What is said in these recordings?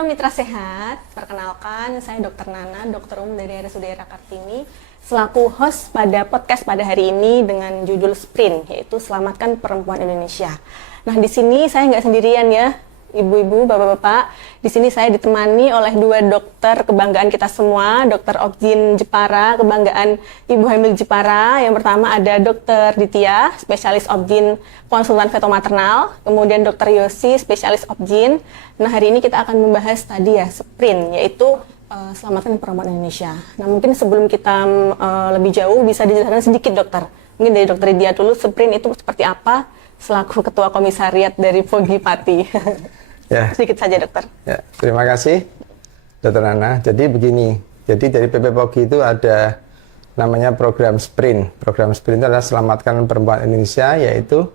Halo Mitra Sehat, perkenalkan saya Dr. Nana, dokter umum dari RSUD Era Kartini, selaku host pada podcast pada hari ini dengan judul Sprint, yaitu Selamatkan Perempuan Indonesia. Nah, di sini saya nggak sendirian ya, ibu-ibu, bapak-bapak. Di sini saya ditemani oleh dua dokter kebanggaan kita semua, Dr. Objin Jepara, kebanggaan Ibu Hamil Jepara. Yang pertama ada Dr. Ditya, spesialis Objin, konsultan feto-maternal. Kemudian Dr. Yosi, spesialis Objin. Nah, hari ini kita akan membahas tadi ya, Sprint, yaitu Selamatkan Perempuan Indonesia. Nah, mungkin sebelum kita lebih jauh, bisa dijelaskan sedikit dokter. Mungkin dari Dr. Ditya dulu, Sprint itu seperti apa, selaku Ketua Komisariat dari POGI Pati. Ya. Sedikit saja dokter. Ya, terima kasih Dr. Nana. Jadi begini, jadi dari PP POGI itu ada namanya program Sprint. Program Sprint itu adalah Selamatkan Perempuan Indonesia, yaitu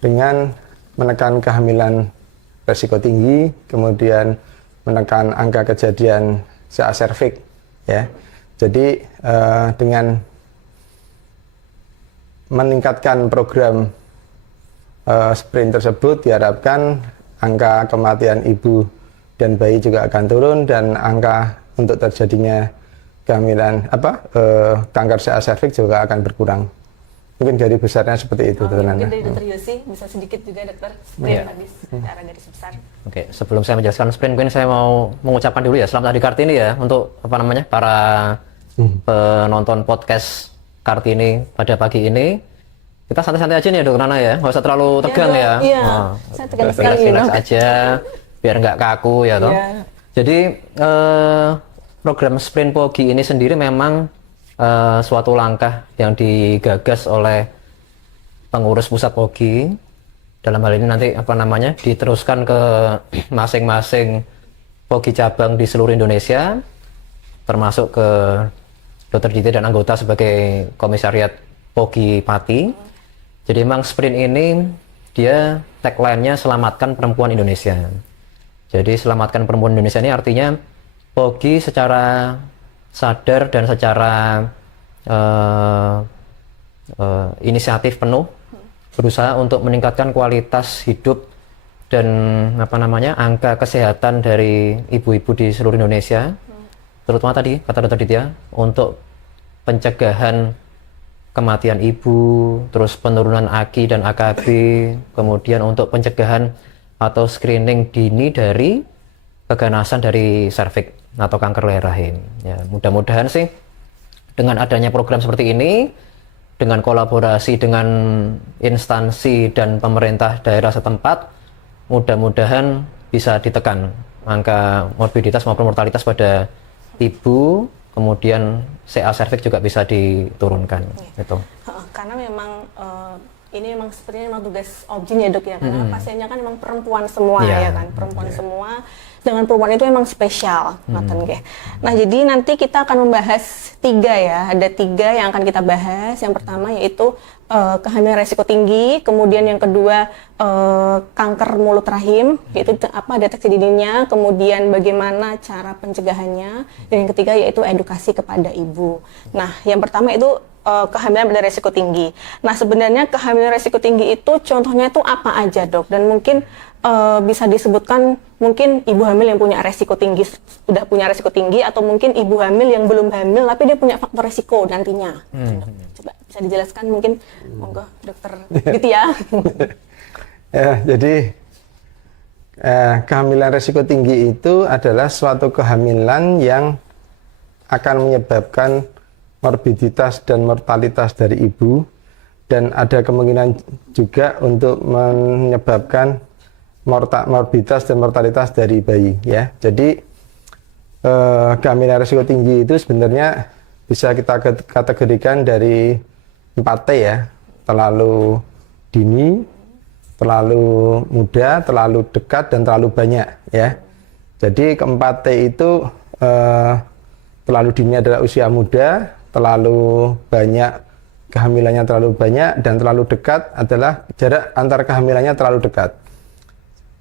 dengan menekan kehamilan resiko tinggi, kemudian menekan angka kejadian CA serviks. Ya. Jadi dengan meningkatkan program Sprint tersebut diharapkan angka kematian ibu dan bayi juga akan turun dan angka untuk terjadinya kehamilan kanker CA serviks juga akan berkurang. Mungkin dari besarnya seperti itu, Dr. Nana. Mungkin dari Dr. Yosi bisa sedikit juga dokter Sprint tadi secara garis besar. Oke, sebelum saya menjelaskan Sprint, mungkin saya mau mengucapkan dulu ya selamat hari Kartini ya untuk para penonton podcast Kartini pada pagi ini. Kita santai-santai aja nih ya Dr. Nana ya, nggak usah terlalu tegang ya. Iya, saya tegang sekali relax aja, biar nggak kaku ya toh. Iya. Jadi program Sprint POGI ini sendiri memang suatu langkah yang digagas oleh pengurus pusat POGI. Dalam hal ini nanti diteruskan ke masing-masing POGI cabang di seluruh Indonesia, termasuk ke Dr. Ditya dan anggota sebagai komisariat POGI Pati. Jadi memang Sprint ini dia tagline-nya Selamatkan Perempuan Indonesia. Jadi Selamatkan Perempuan Indonesia ini artinya POGI secara sadar dan secara inisiatif penuh berusaha untuk meningkatkan kualitas hidup dan angka kesehatan dari ibu-ibu di seluruh Indonesia, terutama tadi kata Dr. Ditya untuk pencegahan kematian ibu, terus penurunan AKI dan AKB, kemudian untuk pencegahan atau screening dini dari keganasan dari serviks atau kanker leher rahim. Ya, mudah-mudahan sih dengan adanya program seperti ini, dengan kolaborasi dengan instansi dan pemerintah daerah setempat, mudah-mudahan bisa ditekan angka morbiditas maupun mortalitas pada ibu, kemudian CA serviks juga bisa diturunkan. Gitu. Karena memang ini memang sepertinya memang tugas Objin ya dok ya, karena pasiennya kan memang perempuan semua ya kan, perempuan semua. Dengan perempuan itu memang spesial, Nah, jadi nanti kita akan membahas tiga ya, ada tiga yang akan kita bahas. Yang pertama yaitu kehamilan resiko tinggi, kemudian yang kedua kanker mulut rahim, yaitu apa deteksi dininya, kemudian bagaimana cara pencegahannya, dan yang ketiga yaitu edukasi kepada ibu. Nah, yang pertama itu kehamilan pada resiko tinggi. Nah, sebenarnya kehamilan resiko tinggi itu contohnya itu apa aja dok? Dan mungkin bisa disebutkan mungkin ibu hamil yang punya resiko tinggi, sudah punya resiko tinggi, atau mungkin ibu hamil yang belum hamil tapi dia punya faktor resiko nantinya. Coba bisa dijelaskan mungkin, monggo Dokter Ditya. Ya, jadi kehamilan resiko tinggi itu adalah suatu kehamilan yang akan menyebabkan morbiditas dan mortalitas dari ibu, dan ada kemungkinan juga untuk menyebabkan morbiditas dan mortalitas dari bayi ya. Jadi kehamilan risiko tinggi itu sebenarnya bisa kita kategorikan dari 4T ya, terlalu dini, terlalu muda, terlalu dekat, dan terlalu banyak ya. Jadi keempat T itu terlalu dini adalah usia muda, terlalu banyak kehamilannya terlalu banyak, dan terlalu dekat adalah jarak antar kehamilannya terlalu dekat.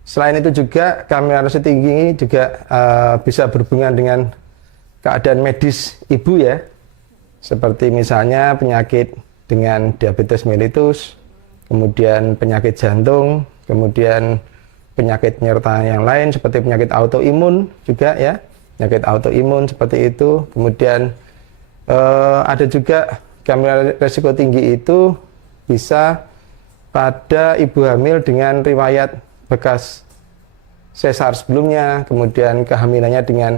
Selain itu juga kehamilan resiko tinggi juga bisa berhubungan dengan keadaan medis ibu ya, seperti misalnya penyakit dengan diabetes mellitus, kemudian penyakit jantung, kemudian penyakit penyerta yang lain seperti penyakit autoimun juga ya, penyakit autoimun seperti itu. Kemudian ada juga kehamilan resiko tinggi itu bisa pada ibu hamil dengan riwayat bekas sesar sebelumnya, kemudian kehamilannya dengan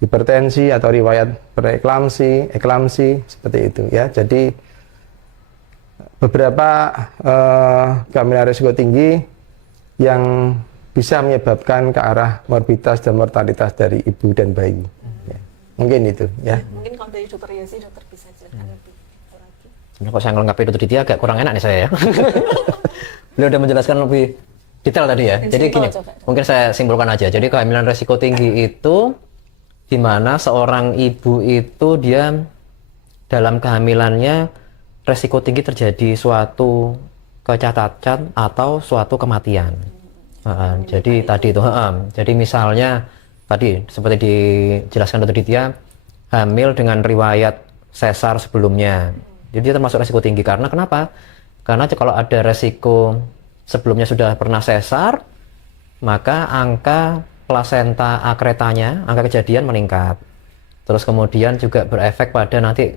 hipertensi atau riwayat preeklamsi, eklamsi seperti itu ya. Jadi beberapa kehamilan risiko tinggi yang bisa menyebabkan ke arah morbiditas dan mortalitas dari ibu dan bayi. Ya. Mungkin itu ya. Mungkin kalau dari dokter Yesi, dokter bisa jelaskan lebih lagi. Sebenarnya kalau saya ngelengkapi dokter Ditya agak kurang enak nih saya ya. Beliau udah menjelaskan lebih detail tadi ya. Jadi gini, mungkin saya simpulkan aja. Jadi kehamilan resiko tinggi itu di mana seorang ibu itu dia dalam kehamilannya resiko tinggi terjadi suatu kecacatan atau suatu kematian. Jadi tadi itu, jadi misalnya tadi seperti dijelaskan Dr. Ditya, hamil dengan riwayat sesar sebelumnya. Jadi dia termasuk resiko tinggi karena kenapa? Karena kalau ada resiko sebelumnya sudah pernah sesar, maka angka plasenta akretanya, angka kejadian meningkat. Terus kemudian juga berefek pada nanti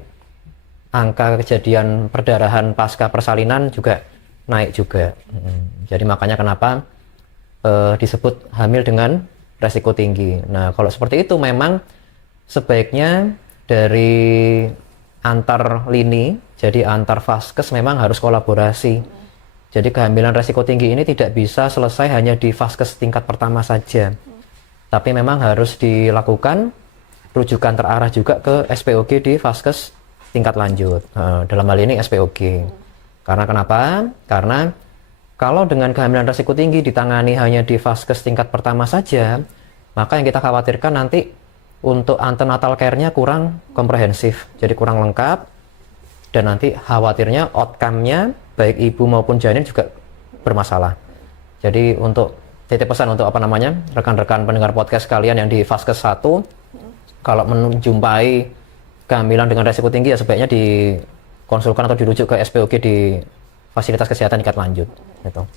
angka kejadian perdarahan pasca persalinan juga naik juga. Jadi makanya kenapa disebut hamil dengan resiko tinggi. Nah, kalau seperti itu memang sebaiknya dari antar lini, jadi antar vaskes memang harus kolaborasi. Jadi kehamilan resiko tinggi ini tidak bisa selesai hanya di vaskes tingkat pertama saja. Tapi memang harus dilakukan rujukan terarah juga ke SPOG di vaskes tingkat lanjut. Dalam hal ini SPOG. Karena kenapa? Karena kalau dengan kehamilan resiko tinggi ditangani hanya di vaskes tingkat pertama saja, maka yang kita khawatirkan nanti untuk antenatal care-nya kurang komprehensif, jadi kurang lengkap, dan nanti khawatirnya outcome-nya baik ibu maupun janin juga bermasalah. Jadi untuk titip pesan untuk rekan-rekan pendengar podcast kalian yang di vaskes 1, kalau menjumpai kehamilan dengan resiko tinggi ya sebaiknya dikonsulkan atau dirujuk ke SPOG di fasilitas kesehatan tingkat lanjut gitu.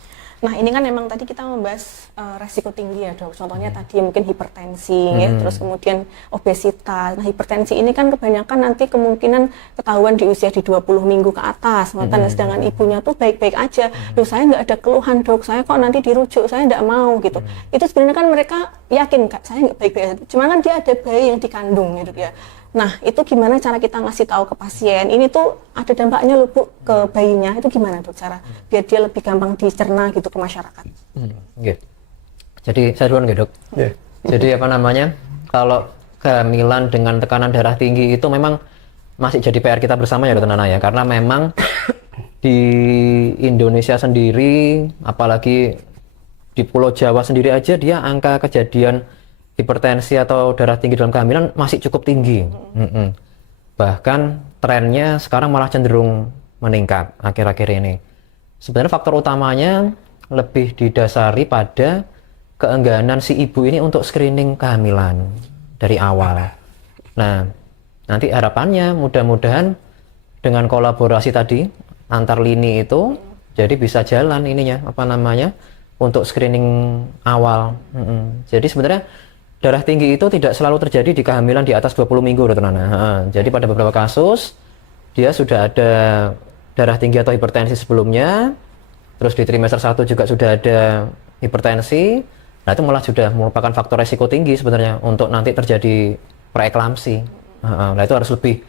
Nah ini kan memang tadi kita membahas resiko tinggi ya dok, contohnya tadi mungkin hipertensi ya, terus kemudian obesitas. Nah hipertensi ini kan kebanyakan nanti kemungkinan ketahuan di usia di 20 minggu ke atas, sedangkan ibunya tuh baik-baik aja. Loh saya nggak ada keluhan dok, saya kok nanti dirujuk, saya nggak mau gitu. Itu sebenarnya kan mereka yakin kak, saya nggak baik-baik aja, cuma kan dia ada bayi yang dikandung gitu ya. Nah, itu gimana cara kita ngasih tahu ke pasien? Ini tuh ada dampaknya loh Bu ke bayinya. Itu gimana tuh cara biar dia lebih gampang dicerna gitu ke masyarakat? Okay. Jadi saya duluan gitu, Dok. Yeah. Jadi kalau kehamilan dengan tekanan darah tinggi itu memang masih jadi PR kita bersama ya Dokter Nana ya, karena memang di Indonesia sendiri, apalagi di Pulau Jawa sendiri aja dia angka kejadian hipertensi atau darah tinggi dalam kehamilan masih cukup tinggi. Bahkan trennya sekarang malah cenderung meningkat akhir-akhir ini. Sebenarnya faktor utamanya lebih didasari pada keengganan si ibu ini untuk screening kehamilan dari awal. Nah, nanti harapannya mudah-mudahan dengan kolaborasi tadi antar lini itu jadi bisa jalan untuk screening awal. Jadi sebenarnya darah tinggi itu tidak selalu terjadi di kehamilan di atas 20 minggu, Dokter Nana. Jadi pada beberapa kasus, dia sudah ada darah tinggi atau hipertensi sebelumnya, terus di trimester 1 juga sudah ada hipertensi, nah itu malah sudah merupakan faktor resiko tinggi sebenarnya untuk nanti terjadi preeklamsi. Nah itu harus lebih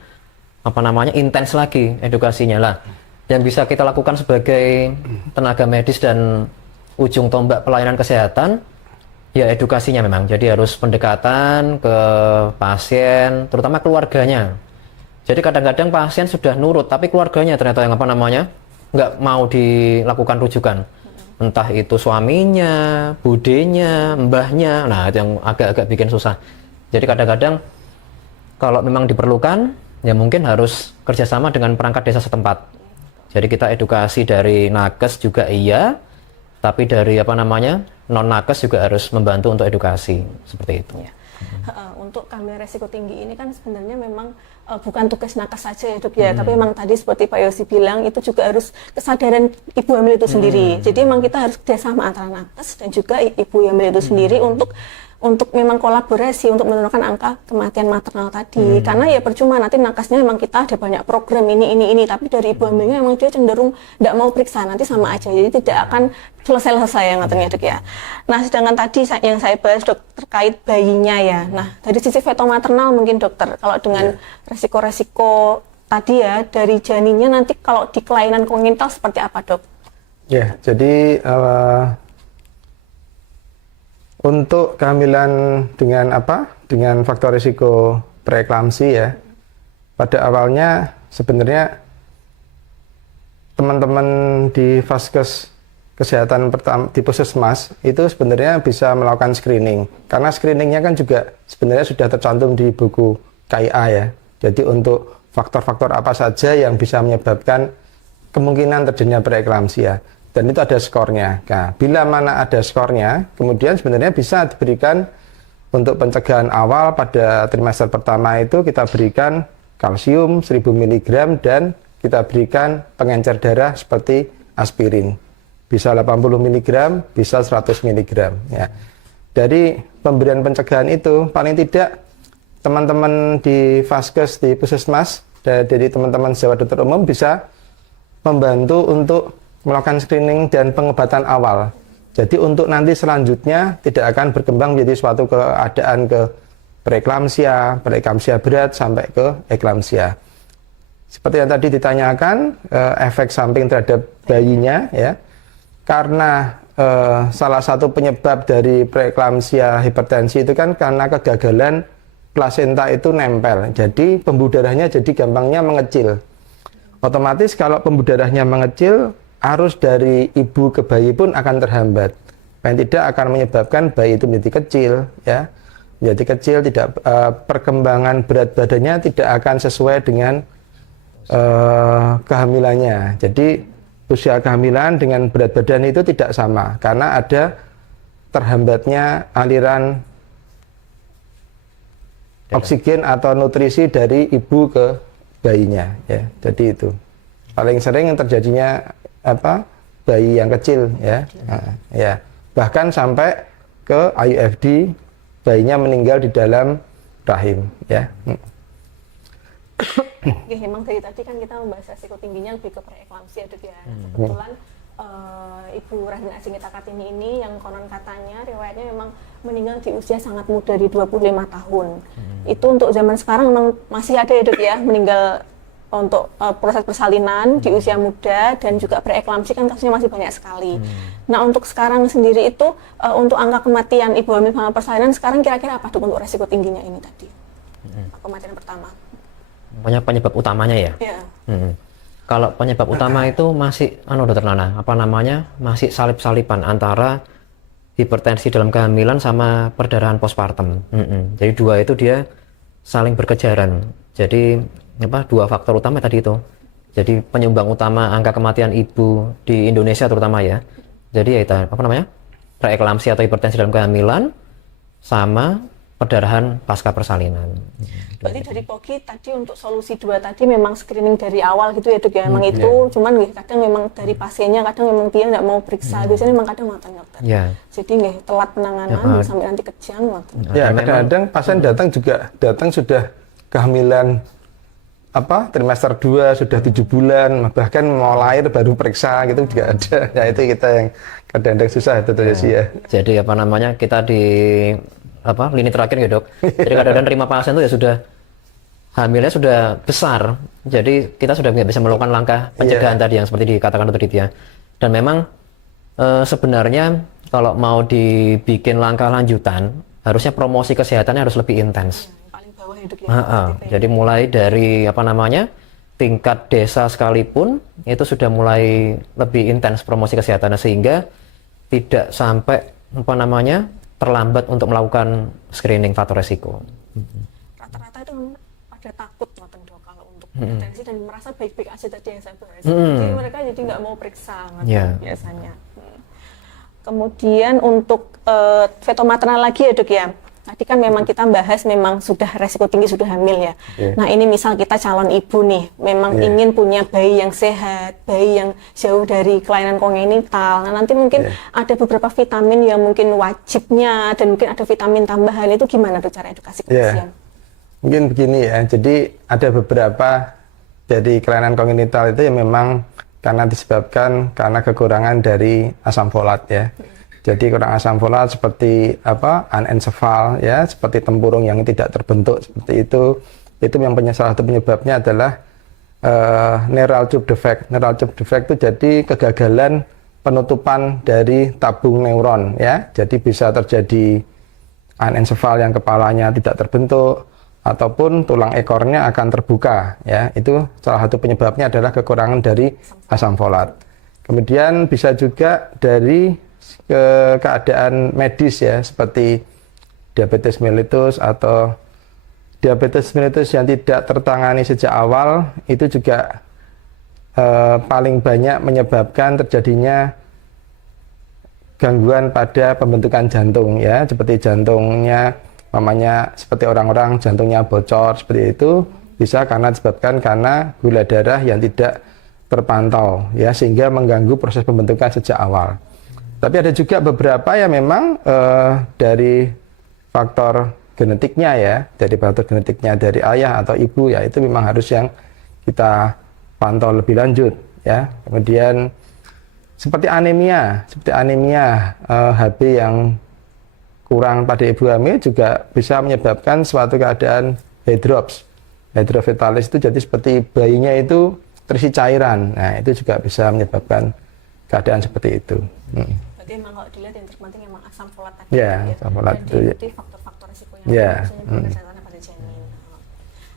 intens lagi edukasinya lah. Yang bisa kita lakukan sebagai tenaga medis dan ujung tombak pelayanan kesehatan, ya edukasinya memang. Jadi harus pendekatan ke pasien, terutama keluarganya. Jadi kadang-kadang pasien sudah nurut, tapi keluarganya ternyata yang nggak mau dilakukan rujukan. Entah itu suaminya, budenya, mbahnya, nah itu yang agak-agak bikin susah. Jadi kadang-kadang kalau memang diperlukan, ya mungkin harus kerjasama dengan perangkat desa setempat. Jadi kita edukasi dari nakes juga iya, tapi dari non nakes juga harus membantu untuk edukasi seperti itu. untuk kehamilan resiko tinggi ini kan sebenarnya memang bukan tugas nakes saja ya dok ya, tapi memang tadi seperti Pak Yosi bilang itu juga harus kesadaran ibu hamil itu sendiri. Jadi memang kita harus kerjasama antara nakes dan juga ibu hamil itu sendiri untuk memang kolaborasi untuk menurunkan angka kematian maternal tadi. Karena ya percuma nanti nakesnya memang kita ada banyak program ini, tapi dari ibu hamilnya memang dia cenderung tidak mau periksa, nanti sama aja. Jadi tidak akan selesai yang katanya dok ya. Nah sedangkan tadi yang saya bahas dok terkait bayinya ya. Nah dari sisi fetomaternal mungkin dokter, kalau dengan resiko-resiko tadi ya dari janinnya nanti kalau di kelainan kongenital seperti apa dok? Ya, jadi untuk kehamilan dengan dengan faktor risiko preeklamsi ya, pada awalnya sebenarnya teman-teman di Vaskes kesehatan pertama di Puskesmas itu sebenarnya bisa melakukan screening, karena screeningnya kan juga sebenarnya sudah tercantum di buku KIA ya. Jadi untuk faktor-faktor apa saja yang bisa menyebabkan kemungkinan terjadinya preeklamsia, dan itu ada skornya. Nah, bila mana ada skornya, kemudian sebenarnya bisa diberikan untuk pencegahan awal pada trimester pertama itu kita berikan kalsium 1000 mg dan kita berikan pengencer darah seperti aspirin. Bisa 80 mg, bisa 100 mg. Ya. Dari pemberian pencegahan itu, paling tidak teman-teman di Vaskes, di Puskesmas, dari teman-teman sejawat dokter umum bisa membantu untuk melakukan screening dan pengobatan awal. Jadi untuk nanti selanjutnya tidak akan berkembang menjadi suatu keadaan ke preeklamsia berat sampai ke eklamsia. Seperti yang tadi ditanyakan, efek samping terhadap bayinya ya. Karena salah satu penyebab dari preeklamsia hipertensi itu kan karena kegagalan plasenta itu nempel. Jadi pembuluh darahnya jadi gampangnya mengecil. Otomatis kalau pembuluh darahnya mengecil, arus dari ibu ke bayi pun akan terhambat. Paling tidak akan menyebabkan bayi itu menjadi kecil ya. Menjadi kecil, tidak perkembangan berat badannya tidak akan sesuai dengan kehamilannya. Jadi usia kehamilan dengan berat badan itu tidak sama karena ada terhambatnya aliran oksigen atau nutrisi dari ibu ke bayinya ya. Jadi itu paling sering yang terjadinya bayi yang kecil ya. Ya, bahkan sampai ke IUFD, bayinya meninggal di dalam rahim ya. Oke, memang dari tadi kan kita membahas resiko tingginya lebih ke preeklamsia dok ya. Kebetulan Ibu Raden Asingita Kartini ini yang konon katanya riwayatnya memang meninggal di usia sangat muda di 25 tahun. Itu untuk zaman sekarang memang masih ada ya dok ya, meninggal untuk proses persalinan di usia muda dan juga preeklamsi kan kasusnya masih banyak sekali. Nah untuk sekarang sendiri itu untuk angka kematian ibu hamil selama persalinan sekarang kira-kira apa dok untuk resiko tingginya ini tadi? Kematian pertama. Banyak penyebab utamanya ya. Yeah. Kalau penyebab utama itu masih dokter Nana, masih salip-salipan antara hipertensi dalam kehamilan sama perdarahan postpartum. Jadi dua itu dia saling berkejaran. Jadi dua faktor utama tadi itu. Jadi penyumbang utama angka kematian ibu di Indonesia terutama ya. Jadi ya itu preeklamsi atau hipertensi dalam kehamilan sama perdarahan pasca persalinan. Berarti dari Pogi tadi untuk solusi 2 tadi memang screening dari awal gitu ya dok ya. Memang itu cuman kadang memang dari pasiennya kadang memang dia nggak mau periksa. Biasanya memang kadang ngoten dokter. Jadi telat penanganan sampai nanti kejang ngoten. Ya, kadang-kadang pasien datang sudah kehamilan trimester 2 sudah 7 bulan, bahkan mau lahir baru periksa gitu juga ada. Ya itu kita yang kadang-kadang susah itu ya. Jadi kita di lini terakhir ya dok. Jadi kadang-kadang terima pasien itu ya sudah hamilnya sudah besar. Jadi kita sudah nggak bisa melakukan langkah pencegahan tadi yang seperti dikatakan dokter Ditya. Dan memang sebenarnya kalau mau dibikin langkah lanjutan, harusnya promosi kesehatannya harus lebih intens. Paling bawah ya dok ya. Jadi mulai dari tingkat desa sekalipun itu sudah mulai lebih intens promosi kesehatannya sehingga tidak sampai terlambat untuk melakukan screening faktor resiko. Rata-rata itu pada takut dok kalau untuk hipertensi dan merasa baik-baik aja tadi yang saya bahas. Jadi mereka jadi nggak mau periksa biasanya. Kemudian untuk fetomaternal lagi ya dok ya. Tadi kan memang kita bahas memang sudah resiko tinggi sudah hamil ya. Nah ini misal kita calon ibu nih, memang ingin punya bayi yang sehat, bayi yang jauh dari kelainan kongenital. Nah nanti mungkin ada beberapa vitamin yang mungkin wajibnya dan mungkin ada vitamin tambahan, itu gimana tuh cara edukasi ke pasien? Mungkin begini ya, jadi ada beberapa jadi kelainan kongenital itu yang memang karena disebabkan karena kekurangan dari asam folat ya. Jadi kurang asam folat seperti anencefal ya, seperti tempurung yang tidak terbentuk seperti itu yang salah satu penyebabnya adalah neural tube defect. Neural tube defect itu jadi kegagalan penutupan dari tabung neuron ya. Jadi bisa terjadi anencefal yang kepalanya tidak terbentuk, ataupun tulang ekornya akan terbuka ya. Itu salah satu penyebabnya adalah kekurangan dari asam folat. Kemudian bisa juga dari keadaan medis ya, seperti diabetes mellitus atau diabetes mellitus yang tidak tertangani sejak awal, itu juga paling banyak menyebabkan terjadinya gangguan pada pembentukan jantung ya, seperti jantungnya seperti orang-orang jantungnya bocor seperti itu, bisa disebabkan karena gula darah yang tidak terpantau ya, sehingga mengganggu proses pembentukan sejak awal. Tapi ada juga beberapa yang memang dari faktor genetiknya ya, dari faktor genetiknya dari ayah atau ibu ya, itu memang harus yang kita pantau lebih lanjut ya. Kemudian seperti anemia HB yang kurang pada ibu hamil juga bisa menyebabkan suatu keadaan hidrofetalis itu, jadi seperti bayinya itu terisi cairan. Nah itu juga bisa menyebabkan keadaan seperti itu. Berarti memang kalau dilihat yang terpenting memang asam folat tadi ya. Asam folat itu diikuti faktor-faktor risiko yang misalnya pada janin.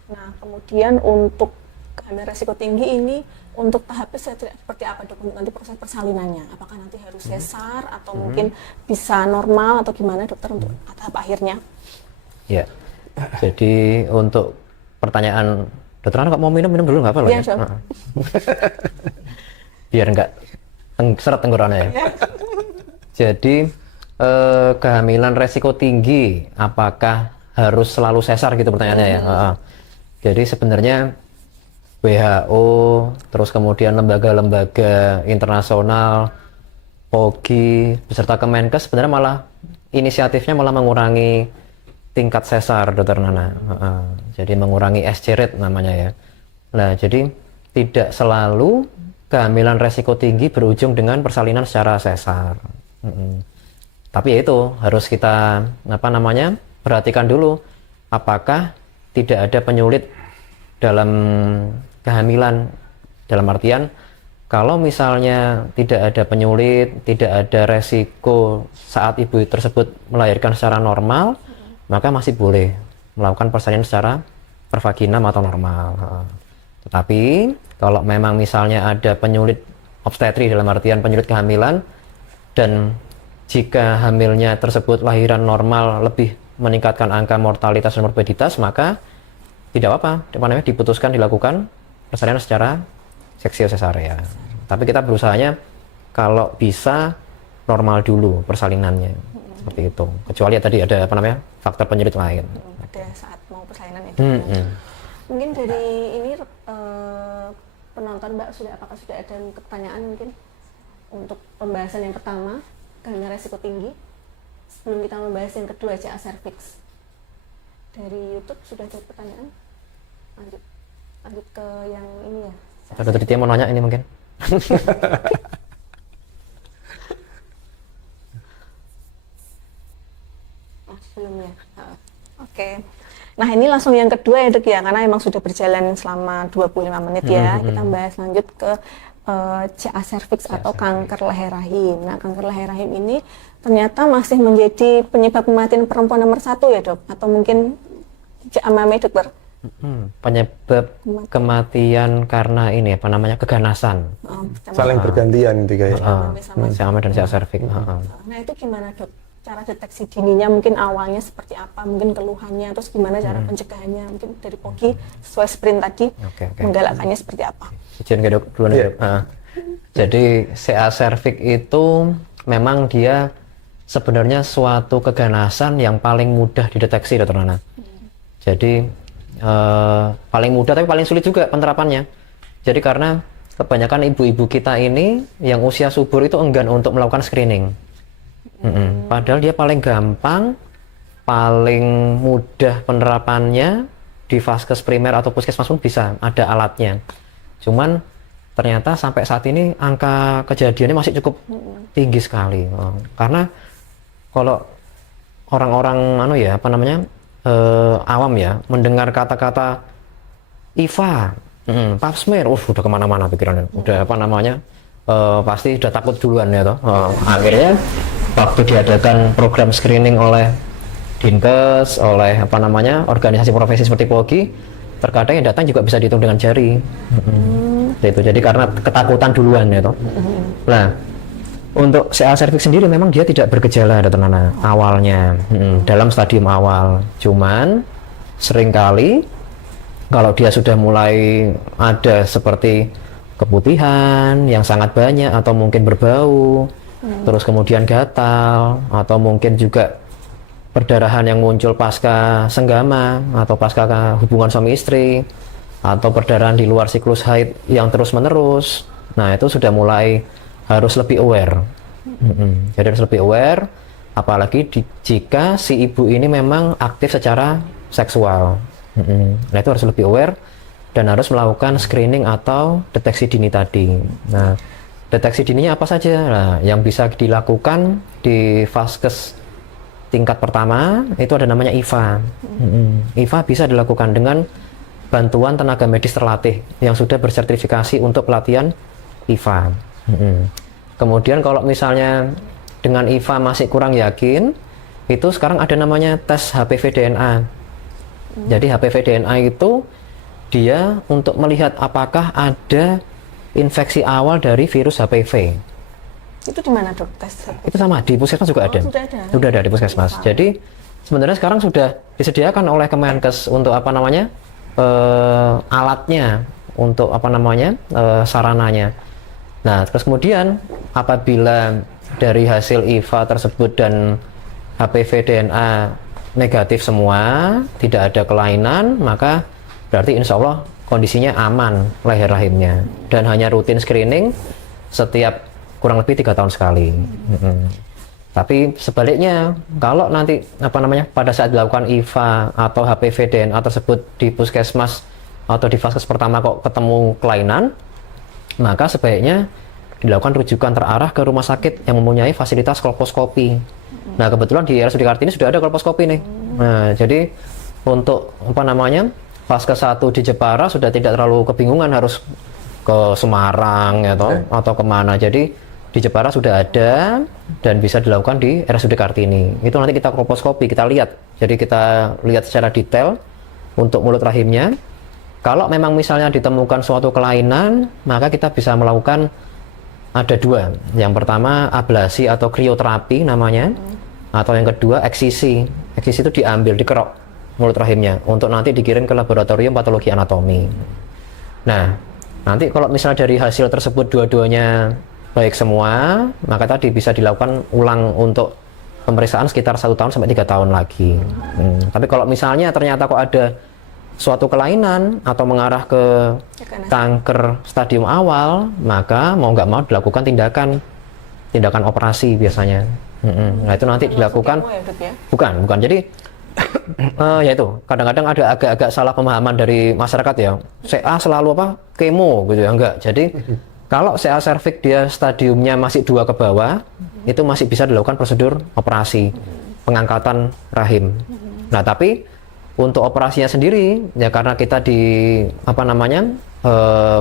Nah kemudian untuk kehamilan resiko tinggi ini, untuk tahapnya seperti apa dok? Nanti proses persalinannya, apakah nanti harus sesar atau mungkin bisa normal atau gimana dokter untuk tahap akhirnya? Ya, jadi untuk pertanyaan dokter Ana kok mau minum dulu nggak apa loh ya? Biar nggak seret tenggorokannya ya. Jadi kehamilan resiko tinggi, apakah harus selalu sesar gitu pertanyaannya ya? Jadi sebenarnya WHO, terus kemudian lembaga-lembaga internasional, POGI, beserta Kemenkes sebenarnya malah inisiatifnya malah mengurangi tingkat sesar, dokter Nana. Jadi mengurangi SC rate namanya ya. Nah, jadi tidak selalu kehamilan resiko tinggi berujung dengan persalinan secara sesar. Tapi ya itu harus kita perhatikan dulu, apakah tidak ada penyulit dalam kehamilan, dalam artian kalau misalnya tidak ada penyulit, tidak ada resiko saat ibu tersebut melahirkan secara normal, maka masih boleh melakukan persalinan secara pervaginam atau normal. Tetapi kalau memang misalnya ada penyulit obstetri, dalam artian penyulit kehamilan, dan jika hamilnya tersebut lahiran normal lebih meningkatkan angka mortalitas dan morbiditas, maka tidak apa-apa, diputuskan dilakukan persalinan secara seksio sesarea. Tapi kita berusahanya kalau bisa normal dulu persalinannya, seperti itu. Kecuali ya tadi ada faktor penyulit lain. Pada saat mau persalinan itu. Mungkin dari ini penonton Mbak apakah sudah ada pertanyaan mungkin untuk pembahasan yang pertama, kehamilan resiko tinggi, sebelum kita membahas yang kedua, CA cervix. Dari YouTube sudah ada pertanyaan? Lanjut ke yang ini ya. Ada tadi dia mau nanya ini mungkin. Sebelumnya. Oke. Nah ini langsung yang kedua ya dok ya, karena memang sudah berjalan selama 25 menit ya. Kita bahas lanjut ke CA cervix atau kanker leher rahim. Nah kanker leher rahim ini ternyata masih menjadi penyebab kematian perempuan nomor 1 ya dok? Atau mungkin dokter? Penyebab kematian karena ini keganasan. Saling bergantian itu kayak. Sama dan CA cervix. Nah itu gimana dok? Cara deteksi dininya mungkin awalnya seperti apa? Mungkin keluhannya, terus gimana cara pencegahannya? Mungkin dari POGI sesuai sprint tadi, menggalakkannya seperti apa? Izin ke dok duluan ya. Jadi CA cervix itu memang dia sebenarnya suatu keganasan yang paling mudah dideteksi, Dr. Nana. Jadi paling mudah tapi paling sulit juga penerapannya. Jadi karena kebanyakan ibu-ibu kita ini yang usia subur itu enggan untuk melakukan screening. Padahal dia paling gampang, paling mudah penerapannya di vaskes primer atau puskesmas pun bisa, ada alatnya. Cuman ternyata sampai saat ini angka kejadiannya masih cukup tinggi sekali. Karena kalau orang-orang awam ya mendengar kata-kata IVA, pap smear, udah kemana-mana pikirannya, udah pasti udah takut duluan ya toh. Akhirnya waktu diadakan program screening oleh Dinkes, oleh organisasi profesi seperti POGI, terkadang yang datang juga bisa dihitung dengan jari. Itu jadi karena ketakutan duluan ya toh. Nah, untuk CA cervix sendiri memang dia tidak bergejala, Dr. Nana, awalnya dalam stadium awal. Cuman seringkali kalau dia sudah mulai ada seperti keputihan yang sangat banyak atau mungkin berbau, terus kemudian gatal, atau mungkin juga perdarahan yang muncul pasca senggama atau pasca hubungan suami istri, atau perdarahan di luar siklus haid yang terus menerus. Nah, itu sudah mulai harus lebih aware. Jadi harus lebih aware, apalagi jika si ibu ini memang aktif secara seksual. Nah, itu harus lebih aware dan harus melakukan screening atau deteksi dini tadi. Nah, deteksi dininya apa saja? Nah, yang bisa dilakukan di vaskes tingkat pertama itu ada namanya IVA. IVA bisa dilakukan dengan bantuan tenaga medis terlatih yang sudah bersertifikasi untuk pelatihan IVA. Kemudian kalau misalnya dengan IVA masih kurang yakin, itu sekarang ada namanya tes HPV DNA. Jadi HPV DNA itu dia untuk melihat apakah ada infeksi awal dari virus HPV. Itu di mana, Dok, tes? Itu sama, di puskesmas juga ada. Sudah ada di puskesmas. Jadi sebenarnya sekarang sudah disediakan oleh Kemenkes untuk alatnya, untuk sarananya. Nah, terus kemudian apabila dari hasil IVA tersebut dan HPV DNA negatif semua, tidak ada kelainan, maka berarti insya Allah kondisinya aman leher rahimnya, dan hanya rutin screening setiap kurang lebih 3 tahun sekali. Tapi sebaliknya, kalau nanti pada saat dilakukan IVA atau HPV DNA tersebut di puskesmas atau di vaskes pertama kok ketemu kelainan, maka sebaiknya dilakukan rujukan terarah ke rumah sakit yang mempunyai fasilitas kolposkopi. Nah, kebetulan di RSUD Kartini sudah ada kolposkopi nih. Nah, jadi untuk vaskes 1 di Jepara sudah tidak terlalu kebingungan harus ke Semarang atau kemana. Jadi di Jepara sudah ada dan bisa dilakukan di RSUD Kartini. Itu nanti kita kolposkopi, kita lihat. Jadi kita lihat secara detail untuk mulut rahimnya. Kalau memang misalnya ditemukan suatu kelainan, maka kita bisa melakukan ada 2. Yang pertama ablasi atau krioterapi namanya, atau yang kedua eksisi. Eksisi itu diambil, dikerok mulut rahimnya untuk nanti dikirim ke laboratorium patologi anatomi. Nah, nanti kalau misalnya dari hasil tersebut dua-duanya baik semua, maka tadi bisa dilakukan ulang untuk pemeriksaan sekitar 1 tahun sampai 3 tahun lagi. Tapi kalau misalnya ternyata kok ada suatu kelainan atau mengarah ke kanker stadium awal, maka mau nggak mau dilakukan tindakan operasi biasanya. Nah, itu nanti dilakukan bukan. Jadi ya itu kadang-kadang ada agak-agak salah pemahaman dari masyarakat ya. CA selalu kemo gitu ya, enggak. Jadi kalau CA cervix dia stadiumnya masih 2 ke bawah, itu masih bisa dilakukan prosedur operasi pengangkatan rahim. Nah, tapi untuk operasinya sendiri ya karena kita di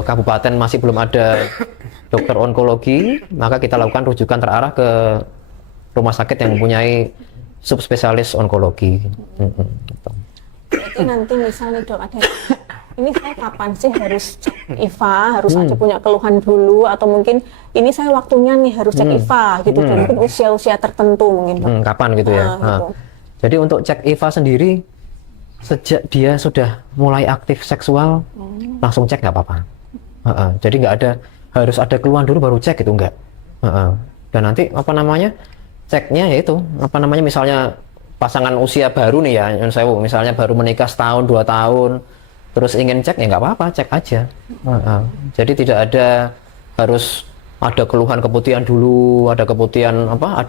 kabupaten masih belum ada dokter onkologi, maka kita lakukan rujukan terarah ke rumah sakit yang mempunyai subspesialis onkologi. Jadi nanti misalnya Dok ada ini saya kapan sih harus cek IVA, harus ada punya keluhan dulu, atau mungkin ini saya waktunya nih harus cek IVA gitu, dan mungkin usia-usia tertentu mungkin Dok. Kapan gitu ya. Gitu. Jadi untuk cek IVA sendiri sejak dia sudah mulai aktif seksual langsung cek nggak apa-apa. Jadi nggak ada harus ada keluhan dulu baru cek gitu, enggak. Dan nanti ceknya yaitu apa namanya, misalnya pasangan usia baru nih ya, misalnya baru menikah setahun 2 tahun, terus ingin cek ya nggak apa-apa, cek aja. Jadi tidak ada harus ada keluhan keputihan dulu, ada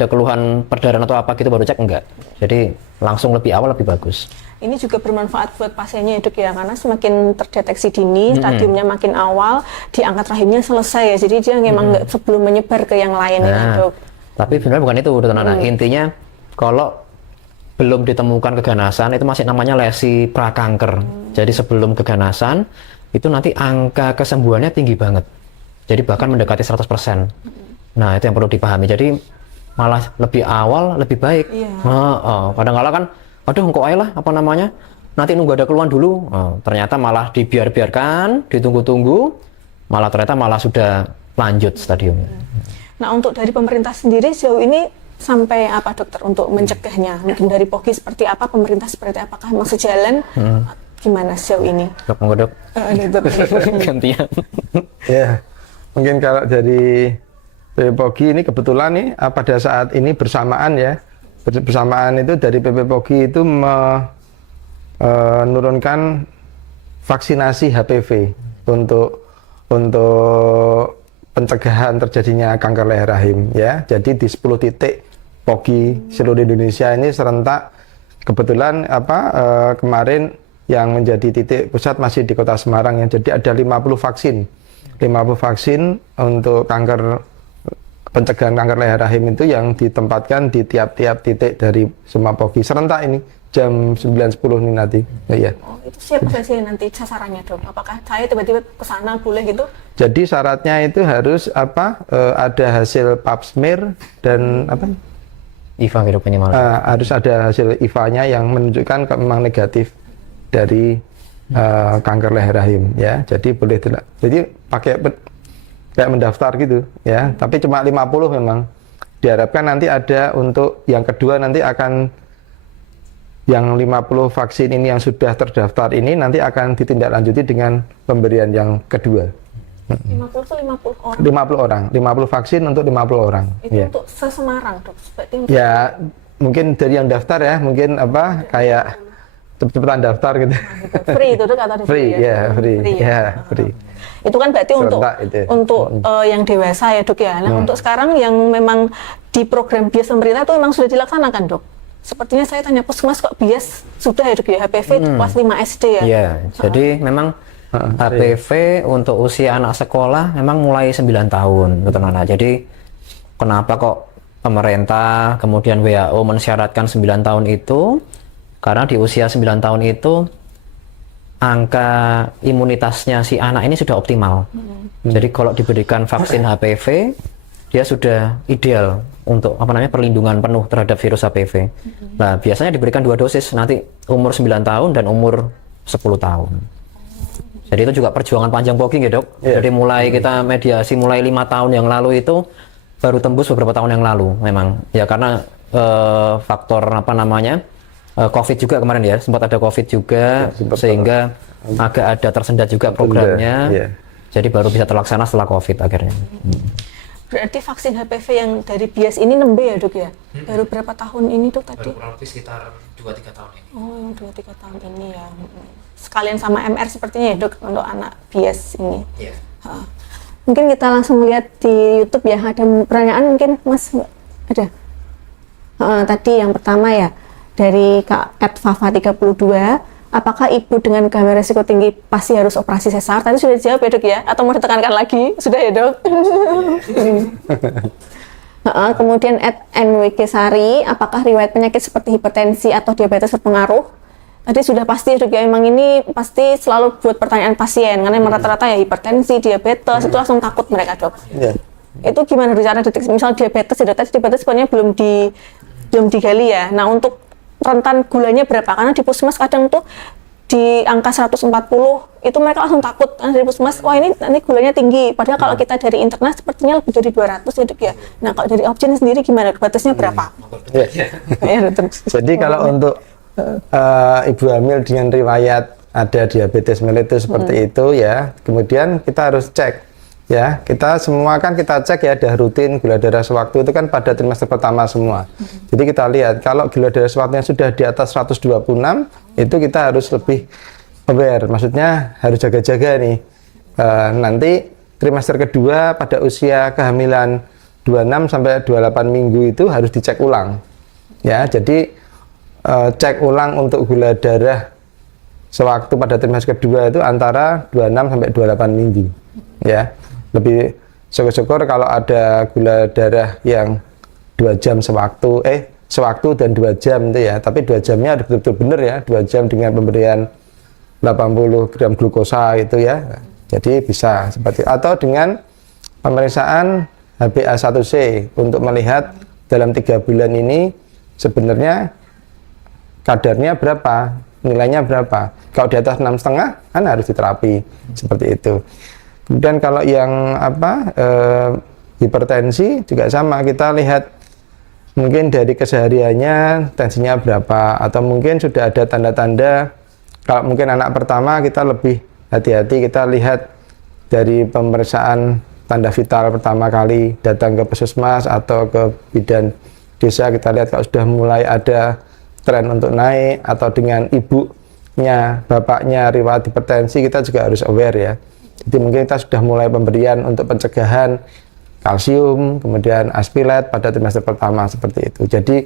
keluhan perdarahan atau apa gitu baru cek, enggak. Jadi langsung lebih awal lebih bagus. Ini juga bermanfaat buat pasiennya ya dok ya, karena semakin terdeteksi dini, stadiumnya makin awal, diangkat rahimnya selesai ya, jadi dia memang nggak sebelum menyebar ke yang lain ya dok. Tapi sebenarnya bukan itu, Dokter Nana. Intinya kalau belum ditemukan keganasan itu masih namanya lesi prakanker. Jadi sebelum keganasan itu nanti angka kesembuhannya tinggi banget. Jadi bahkan mendekati 100%. Nah, itu yang perlu dipahami. Jadi malah lebih awal lebih baik. Kadang-kala kan aduh kok aja lah nanti nunggu ada keluhan dulu. Ternyata malah dibiarkan, ditunggu-tunggu, malah sudah lanjut stadiumnya. Nah, untuk dari pemerintah sendiri sejauh ini sampai apa dokter untuk mencegahnya? Mungkin dari POGI seperti apa, pemerintah seperti apakah masih jalan? Gimana sejauh ini? Dok. Gantian. Ya, mungkin kalau dari PPPOGI ini kebetulan nih pada saat ini bersamaan itu dari PPPOGI itu menurunkan vaksinasi HPV untuk pencegahan terjadinya kanker leher rahim ya. Jadi di 10 titik POGI seluruh Indonesia ini serentak, kebetulan kemarin yang menjadi titik pusat masih di Kota Semarang ya. Jadi ada 50 vaksin untuk pencegahan kanker leher rahim itu yang ditempatkan di tiap-tiap titik dari semua POGI serentak ini jam 9.10 ini nanti. Ya. Oh, itu siapa sih nanti sasarannya dok? Apakah saya tiba-tiba ke sana boleh gitu? Jadi syaratnya itu harus ada hasil pap smear dan IVA gitu minimal. Harus ada hasil IVA-nya yang menunjukkan memang negatif dari kanker leher rahim ya. Jadi boleh tidak. Jadi pakai kayak mendaftar gitu ya. Tapi cuma 50 memang. Diharapkan nanti ada untuk yang kedua nanti akan yang 50 vaksin ini yang sudah terdaftar ini nanti akan ditindaklanjuti dengan pemberian yang kedua. 50 orang? 50 vaksin untuk 50 orang. Itu ya. untuk se-Semarang dok? Ya, mungkin dari yang daftar ya, mungkin kayak cepet-cepetan daftar gitu. Free itu dok atau free? Free. Itu kan berarti untuk yang dewasa ya dok ya. Nah untuk sekarang yang memang di program bias pemerintah itu memang sudah dilaksanakan dok? Sepertinya saya tanya puskesmas kok bias sudah ya dok ya, HPV itu kelas 5 SD ya? Iya, jadi memang HPV untuk usia anak sekolah memang mulai 9 tahun, Dokter Nana. Jadi kenapa kok pemerintah kemudian WHO mensyaratkan 9 tahun itu? Karena di usia 9 tahun itu angka imunitasnya si anak ini sudah optimal. Jadi kalau diberikan vaksin HPV, dia sudah ideal untuk perlindungan penuh terhadap virus HPV. Nah, biasanya diberikan 2 dosis, nanti umur 9 tahun dan umur 10 tahun. Jadi itu juga perjuangan panjang POGI ya dok. Jadi mulai kita mediasi mulai 5 tahun yang lalu itu baru tembus beberapa tahun yang lalu memang. Ya karena faktor COVID juga kemarin ya, sempat ada COVID juga sehingga agak ada tersendat juga programnya. Jadi baru bisa terlaksana setelah COVID akhirnya. Berarti vaksin HPV yang dari bias ini nembe ya dok ya? Baru berapa tahun ini dok tadi? Kurang lebih sekitar 2-3 tahun ini. Oh yang 2-3 tahun ini ya. Sekalian sama MR sepertinya ya dok untuk anak bias ini. Mungkin kita langsung lihat di YouTube ya, ada pertanyaan mungkin Mas ada. Tadi yang pertama ya dari Kak @fafa32, apakah ibu dengan gambar resiko tinggi pasti harus operasi sesar? Tadi sudah dijawab ya dok ya? Atau mau ditekankan lagi? Sudah ya dok? Kemudian @nwgsari, apakah riwayat penyakit seperti hipertensi atau diabetes berpengaruh? Tadi sudah pasti dok ya, emang ini pasti selalu buat pertanyaan pasien karena rata-rata ya hipertensi, diabetes itu langsung takut mereka dok. Itu gimana cara deteksi? Misal diabetes ya dok, diabetes sebenarnya belum digali ya. Nah untuk rentan gulanya berapa? Karena di puskesmas kadang tuh di angka 140 itu mereka langsung takut karena dari puskesmas, wah ini gulanya tinggi. Padahal kalau kita dari internal sepertinya lebih dari 200 ya dok ya. Nah kalau dari Opgen sendiri gimana? Batasnya berapa? Jadi kalau untuk ibu hamil dengan riwayat ada diabetes mellitus seperti itu ya, kemudian kita harus cek ya kita semua kan kita cek ya, ada rutin gula darah sewaktu itu kan pada trimester pertama semua. Jadi kita lihat kalau gula darah sewaktunya sudah di atas 126 itu kita harus lebih aware, maksudnya harus jaga-jaga nih. Nanti trimester kedua pada usia kehamilan 26 sampai 28 minggu itu harus dicek ulang. Ya, jadi cek ulang untuk gula darah sewaktu pada trimester kedua itu antara 26 sampai 28 minggu. Ya. Lebih syukur-syukur kalau ada gula darah yang 2 jam sewaktu dan 2 jam itu ya, tapi 2 jamnya harus betul-betul benar ya, 2 jam dengan pemberian 80 gram glukosa gitu ya. Jadi bisa seperti, atau dengan pemeriksaan HbA1c untuk melihat dalam 3 bulan ini sebenarnya kadarnya berapa, nilainya berapa. Kalau di atas 6,5 kan harus diterapi seperti itu. Kemudian kalau yang hipertensi juga sama, kita lihat mungkin dari kesehariannya tensinya berapa, atau mungkin sudah ada tanda-tanda. Kalau mungkin anak pertama kita lebih hati-hati, kita lihat dari pemeriksaan tanda vital pertama kali datang ke puskesmas atau ke bidan desa, kita lihat kalau sudah mulai ada tren untuk naik, atau dengan ibunya, bapaknya riwayat hipertensi, kita juga harus aware ya. Jadi mungkin kita sudah mulai pemberian untuk pencegahan kalsium, kemudian aspilat pada trimester pertama seperti itu. Jadi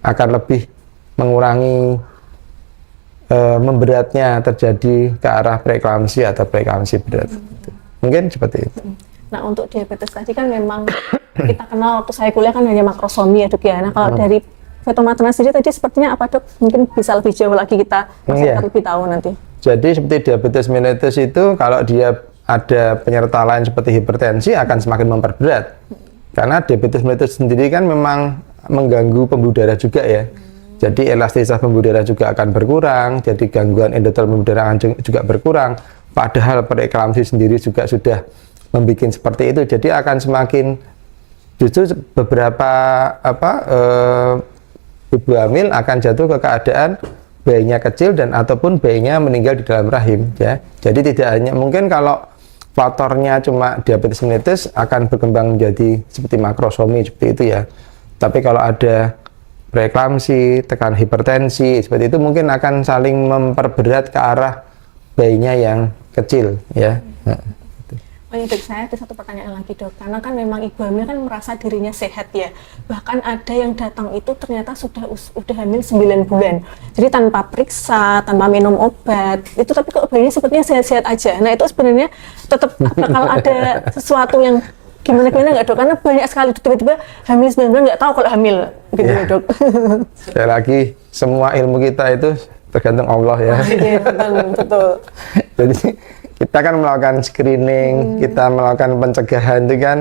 akan lebih mengurangi memberatnya terjadi ke arah preeklamsi atau preeklamsi berat. Mungkin seperti itu. Nah, untuk diabetes tadi kan memang kita kenal waktu saya kuliah kan hanya makrosomi ya dok ya. Nah, kalau dari fetomaternal sendiri tadi sepertinya apa dok? Mungkin bisa lebih jauh lagi kita lebih tahu nanti. Jadi seperti diabetes mellitus itu kalau dia ada penyerta lain seperti hipertensi akan semakin memperberat. Karena diabetes mellitus sendiri kan memang mengganggu pembuluh darah juga ya. Jadi elastisitas pembuluh darah juga akan berkurang, jadi gangguan endotel pembuluh darah juga berkurang. Padahal preeklamsi sendiri juga sudah membuat seperti itu. Jadi akan semakin, justru beberapa ibu hamil akan jatuh ke keadaan bayinya kecil dan ataupun bayinya meninggal di dalam rahim ya. Jadi tidak hanya mungkin kalau faktornya cuma diabetes mellitus akan berkembang menjadi seperti makrosomi seperti itu ya. Tapi kalau ada preeklamsi, tekan hipertensi seperti itu mungkin akan saling memperberat ke arah bayinya yang kecil ya. Oh ya dok, saya ada satu pertanyaan lagi dok, karena kan memang ibu hamil kan merasa dirinya sehat ya, bahkan ada yang datang itu ternyata sudah hamil 9 bulan, jadi tanpa periksa, tanpa minum obat, itu tapi kok bayinya sepertinya sehat-sehat aja. Nah itu sebenarnya tetap bakal ada sesuatu yang gimana nggak dok, karena banyak sekali tiba-tiba hamil 9 bulan nggak tahu kalau hamil gitu ya dok. Sekali lagi semua ilmu kita itu tergantung Allah ya. Iya betul. Jadi kita kan melakukan screening, kita melakukan pencegahan itu kan,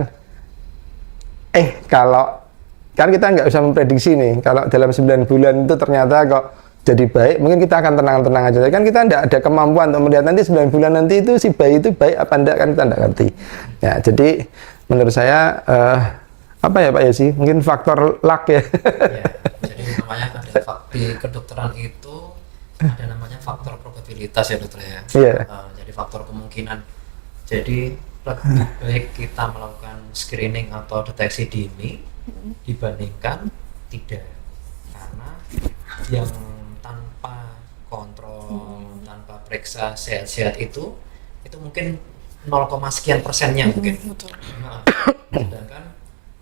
kalau kan kita nggak bisa memprediksi nih, kalau dalam 9 bulan itu ternyata kok jadi baik, mungkin kita akan tenang-tenang aja. Kan kita nggak ada kemampuan untuk melihat nanti 9 bulan nanti itu si bayi itu baik apa enggak, kan kita nggak ngerti. Ya, jadi menurut saya apa ya Pak Yosi? Mungkin faktor luck ya. Ya, jadi namanya ada di kedokteran itu ada namanya faktor probabilitas ya dokter ya. Iya. Jadi faktor kemungkinan. Jadi lebih baik kita melakukan screening atau deteksi dini dibandingkan tidak. Karena yang tanpa kontrol, tanpa periksa sehat-sehat itu mungkin 0, sekian persennya mungkin. Nah, sedangkan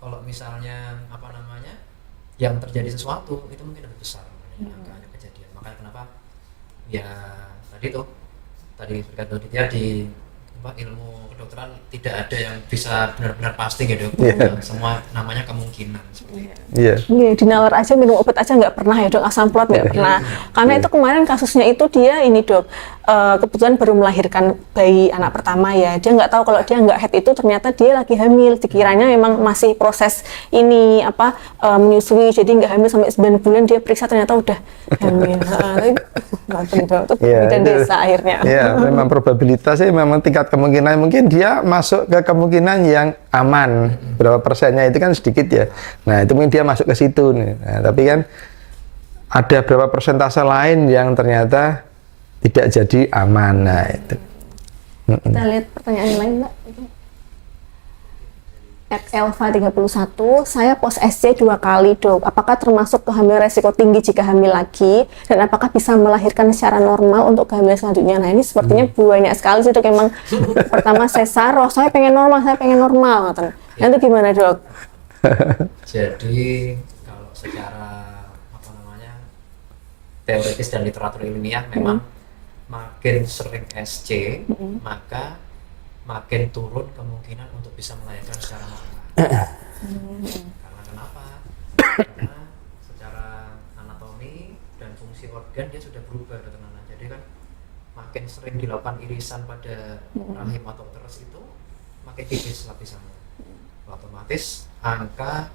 kalau misalnya yang terjadi sesuatu itu mungkin lebih besar angkanya kejadian. Makanya kenapa ya tadi berkata Ditya di ilmu kedokteran tidak ada yang bisa benar-benar pasti gitu. Semua namanya kemungkinan seperti itu. Iya, dinalar aja, minum obat aja nggak pernah ya dok, asam folat nggak pernah. Karena itu kemarin kasusnya itu dia ini dok, kebetulan baru melahirkan bayi anak pertama ya, dia nggak tahu kalau dia nggak head itu ternyata dia lagi hamil, dikiranya memang masih proses ini menyusui, jadi nggak hamil sampai 9 bulan, dia periksa ternyata udah hamil. Dan desa akhirnya. Ya, memang probabilitasnya memang tingkat kemungkinan, mungkin dia masuk ke kemungkinan yang aman, berapa persennya itu kan sedikit ya. Nah itu mungkin dia masuk ke situ nih. Nah, tapi kan ada berapa persentase lain yang ternyata tidak jadi aman. Nah itu. Kita lihat pertanyaan lain Mbak. @elva31, saya post SC 2 kali dok. Apakah termasuk kehamilan resiko tinggi jika hamil lagi? Dan apakah bisa melahirkan secara normal untuk kehamilan selanjutnya? Nah ini sepertinya banyak sekali sih dok. Emang pertama sesar, oh saya pengen normal. Nanti gimana dok? Jadi kalau secara apa namanya teoritis dan literatur ilmiah memang makin sering SC maka makin turun kemungkinan untuk bisa melahirkan secara normal. Karena kenapa? Karena secara anatomi dan fungsi organ dia sudah berubah teman-teman. Jadi kan makin sering dilakukan irisan pada rahim atau uterus itu makin tipis lapisannya. Otomatis angka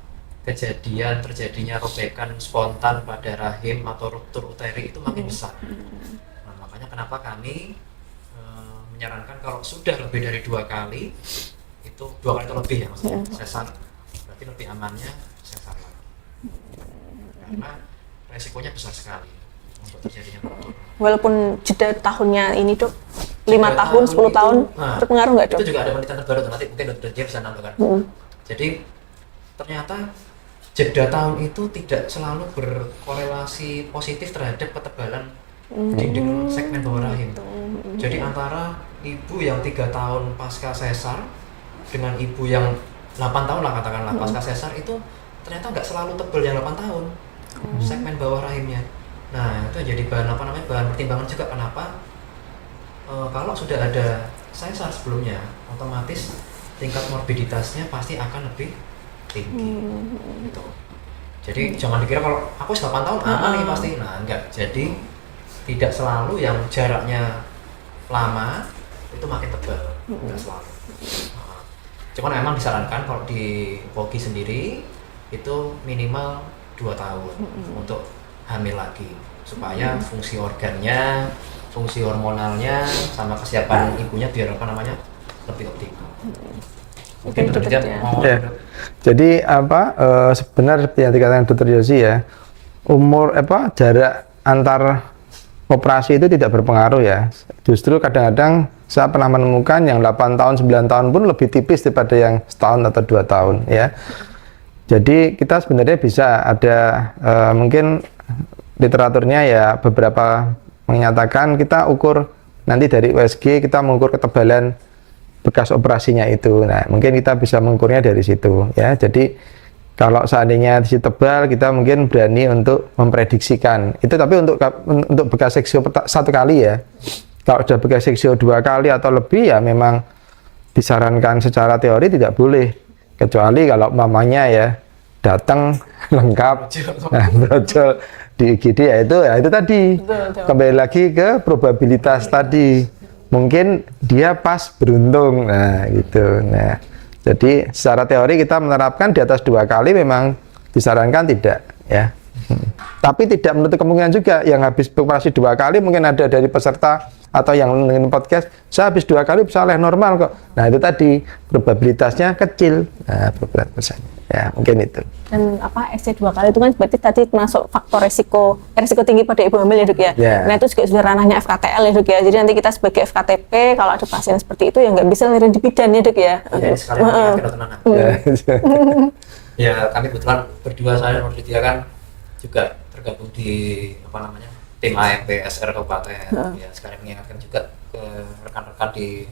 terjadinya robekan spontan pada rahim atau ruptur uteri itu makin besar. Nah, makanya kenapa kami menyarankan kalau sudah lebih dari 2 kali, itu 2 kali atau lebih ya maksudnya sesar, berarti lebih amannya sesar lagi. Karena resikonya besar sekali untuk terjadinya ruptur. Walaupun jeda tahunnya ini dok, 5 tahun, 10 tahun, berpengaruh nggak dok? Itu juga ada penelitian terbaru, nanti mungkin dokter dia bisa nambahkan. Jadi ternyata jeda tahun itu tidak selalu berkorelasi positif terhadap ketebalan dinding segmen bawah rahim. Jadi antara ibu yang 3 tahun pasca sesar dengan ibu yang 8 tahun lah katakanlah pasca sesar itu ternyata nggak selalu tebal yang 8 tahun segmen bawah rahimnya. Nah itu jadi bahan pertimbangan juga kenapa kalau sudah ada sesar sebelumnya otomatis tingkat morbiditasnya pasti akan lebih tinggi. Gitu. Jadi jangan dikira kalau aku 8 tahun aman nih pasti. Nah enggak. Jadi tidak selalu yang jaraknya lama itu makin tebal, enggak selalu. Cuman memang disarankan kalau di POGI sendiri itu minimal 2 tahun untuk hamil lagi supaya fungsi organnya, fungsi hormonalnya sama kesiapan ibunya biar lebih optimal. Mungkin dokter mau Jadi sebenarnya seperti yang dikatakan Dr. Yosi ya, jarak antar operasi itu tidak berpengaruh ya. Justru kadang-kadang saya pernah menemukan yang 8 tahun, 9 tahun pun lebih tipis daripada yang setahun atau 2 tahun ya. Jadi kita sebenarnya bisa ada mungkin literaturnya ya beberapa menyatakan kita ukur nanti dari USG kita mengukur ketebalan bekas operasinya itu. Nah, mungkin kita bisa mengukurnya dari situ ya. Jadi kalau seandainya di situ tebal, kita mungkin berani untuk memprediksikan. Itu tapi untuk bekas seksio 1 kali ya. Kalau sudah bekas seksio 2 kali atau lebih ya memang disarankan secara teori tidak boleh. Kecuali kalau mamanya ya datang lengkap, nah, brojol di IGD ya itu tadi. Kembali lagi ke probabilitas tadi. Mungkin dia pas beruntung, nah gitu. Nah, jadi secara teori kita menerapkan di atas 2 kali memang disarankan tidak, ya. Tapi tidak menutup kemungkinan juga yang habis operasi 2 kali mungkin ada dari peserta atau yang mendengar podcast, saya habis 2 kali bisa lahir normal kok. Nah itu tadi probabilitasnya kecil, nah beberapa persen. Ya mungkin itu. Dan SC 2 kali itu kan berarti tadi masuk faktor resiko tinggi pada ibu hamil ya dok ya. Yeah. Nah itu juga sudah ranahnya FKTL ya dok ya. Jadi nanti kita sebagai FKTP kalau ada pasien seperti itu ya nggak bisa lahirin di bidan ya dok ya. Ya sekalian dokter Nana. Ya kami kebetulan berdua saya dan Lydia kan juga tergabung di tim AMPSR Kabupaten. Ya sekalian mengingatkan juga ke rekan-rekan di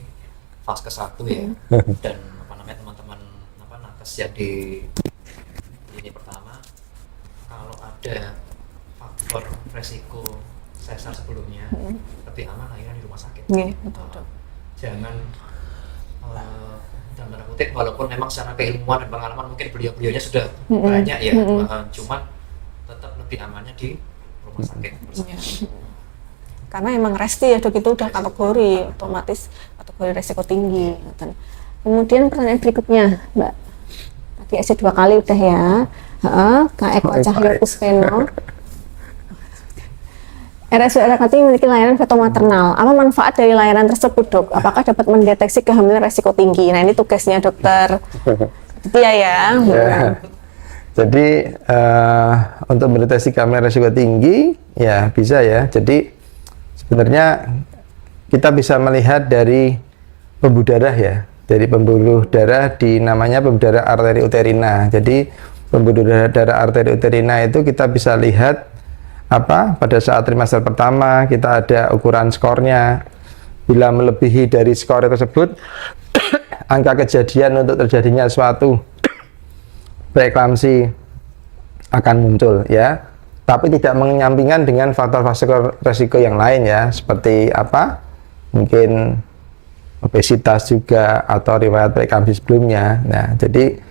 Vaskes 1 ya dan teman-teman nakes yang di ini pertama kalau ada faktor resiko sesar sebelumnya lebih aman lahirnya di rumah sakit. Jangan dalam tanda kutip walaupun memang secara keilmuan dan pengalaman mungkin beliau-beliaunya sudah banyak ya, cuman tetap lebih amannya di rumah sakit. Karena emang resti ya dok itu udah kategori otomatis kategori resiko tinggi. Kemudian pertanyaan berikutnya Mbak, tadi SC 2 kali udah ya. Kak Eko Cahyo Pusveno. RSUD Kartini memiliki layanan feto maternal. Apa manfaat dari layanan tersebut dok? Apakah dapat mendeteksi kehamilan resiko tinggi? Nah ini tugasnya dokter Tia ya. Jadi untuk mendeteksi kehamilan resiko tinggi ya bisa ya. Jadi sebenarnya kita bisa melihat dari pembuluh darah ya. dari pembuluh darah namanya pembuluh darah arteri uterina. Jadi pembuluh darah arteri uterina itu kita bisa lihat pada saat trimester pertama kita ada ukuran skornya. Bila melebihi dari skor tersebut, angka kejadian untuk terjadinya suatu preeklamsi akan muncul ya. Tapi tidak menyampingkan dengan faktor-faktor resiko yang lain ya, seperti mungkin obesitas juga atau riwayat preeklamsi sebelumnya. Nah, jadi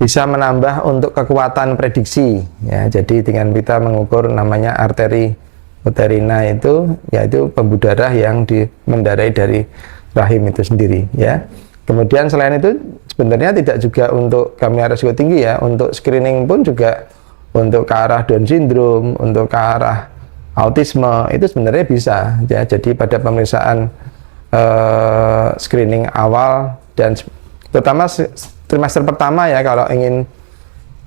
bisa menambah untuk kekuatan prediksi ya. Jadi dengan kita mengukur namanya arteri uterina itu, yaitu pembuluh darah yang mendarai dari rahim itu sendiri ya. Kemudian selain itu sebenarnya tidak juga untuk kehamilan resiko tinggi ya, untuk screening pun juga untuk ke arah Down syndrome, untuk ke arah autisme itu sebenarnya bisa ya. Jadi pada pemeriksaan screening awal dan terutama trimester pertama ya, kalau ingin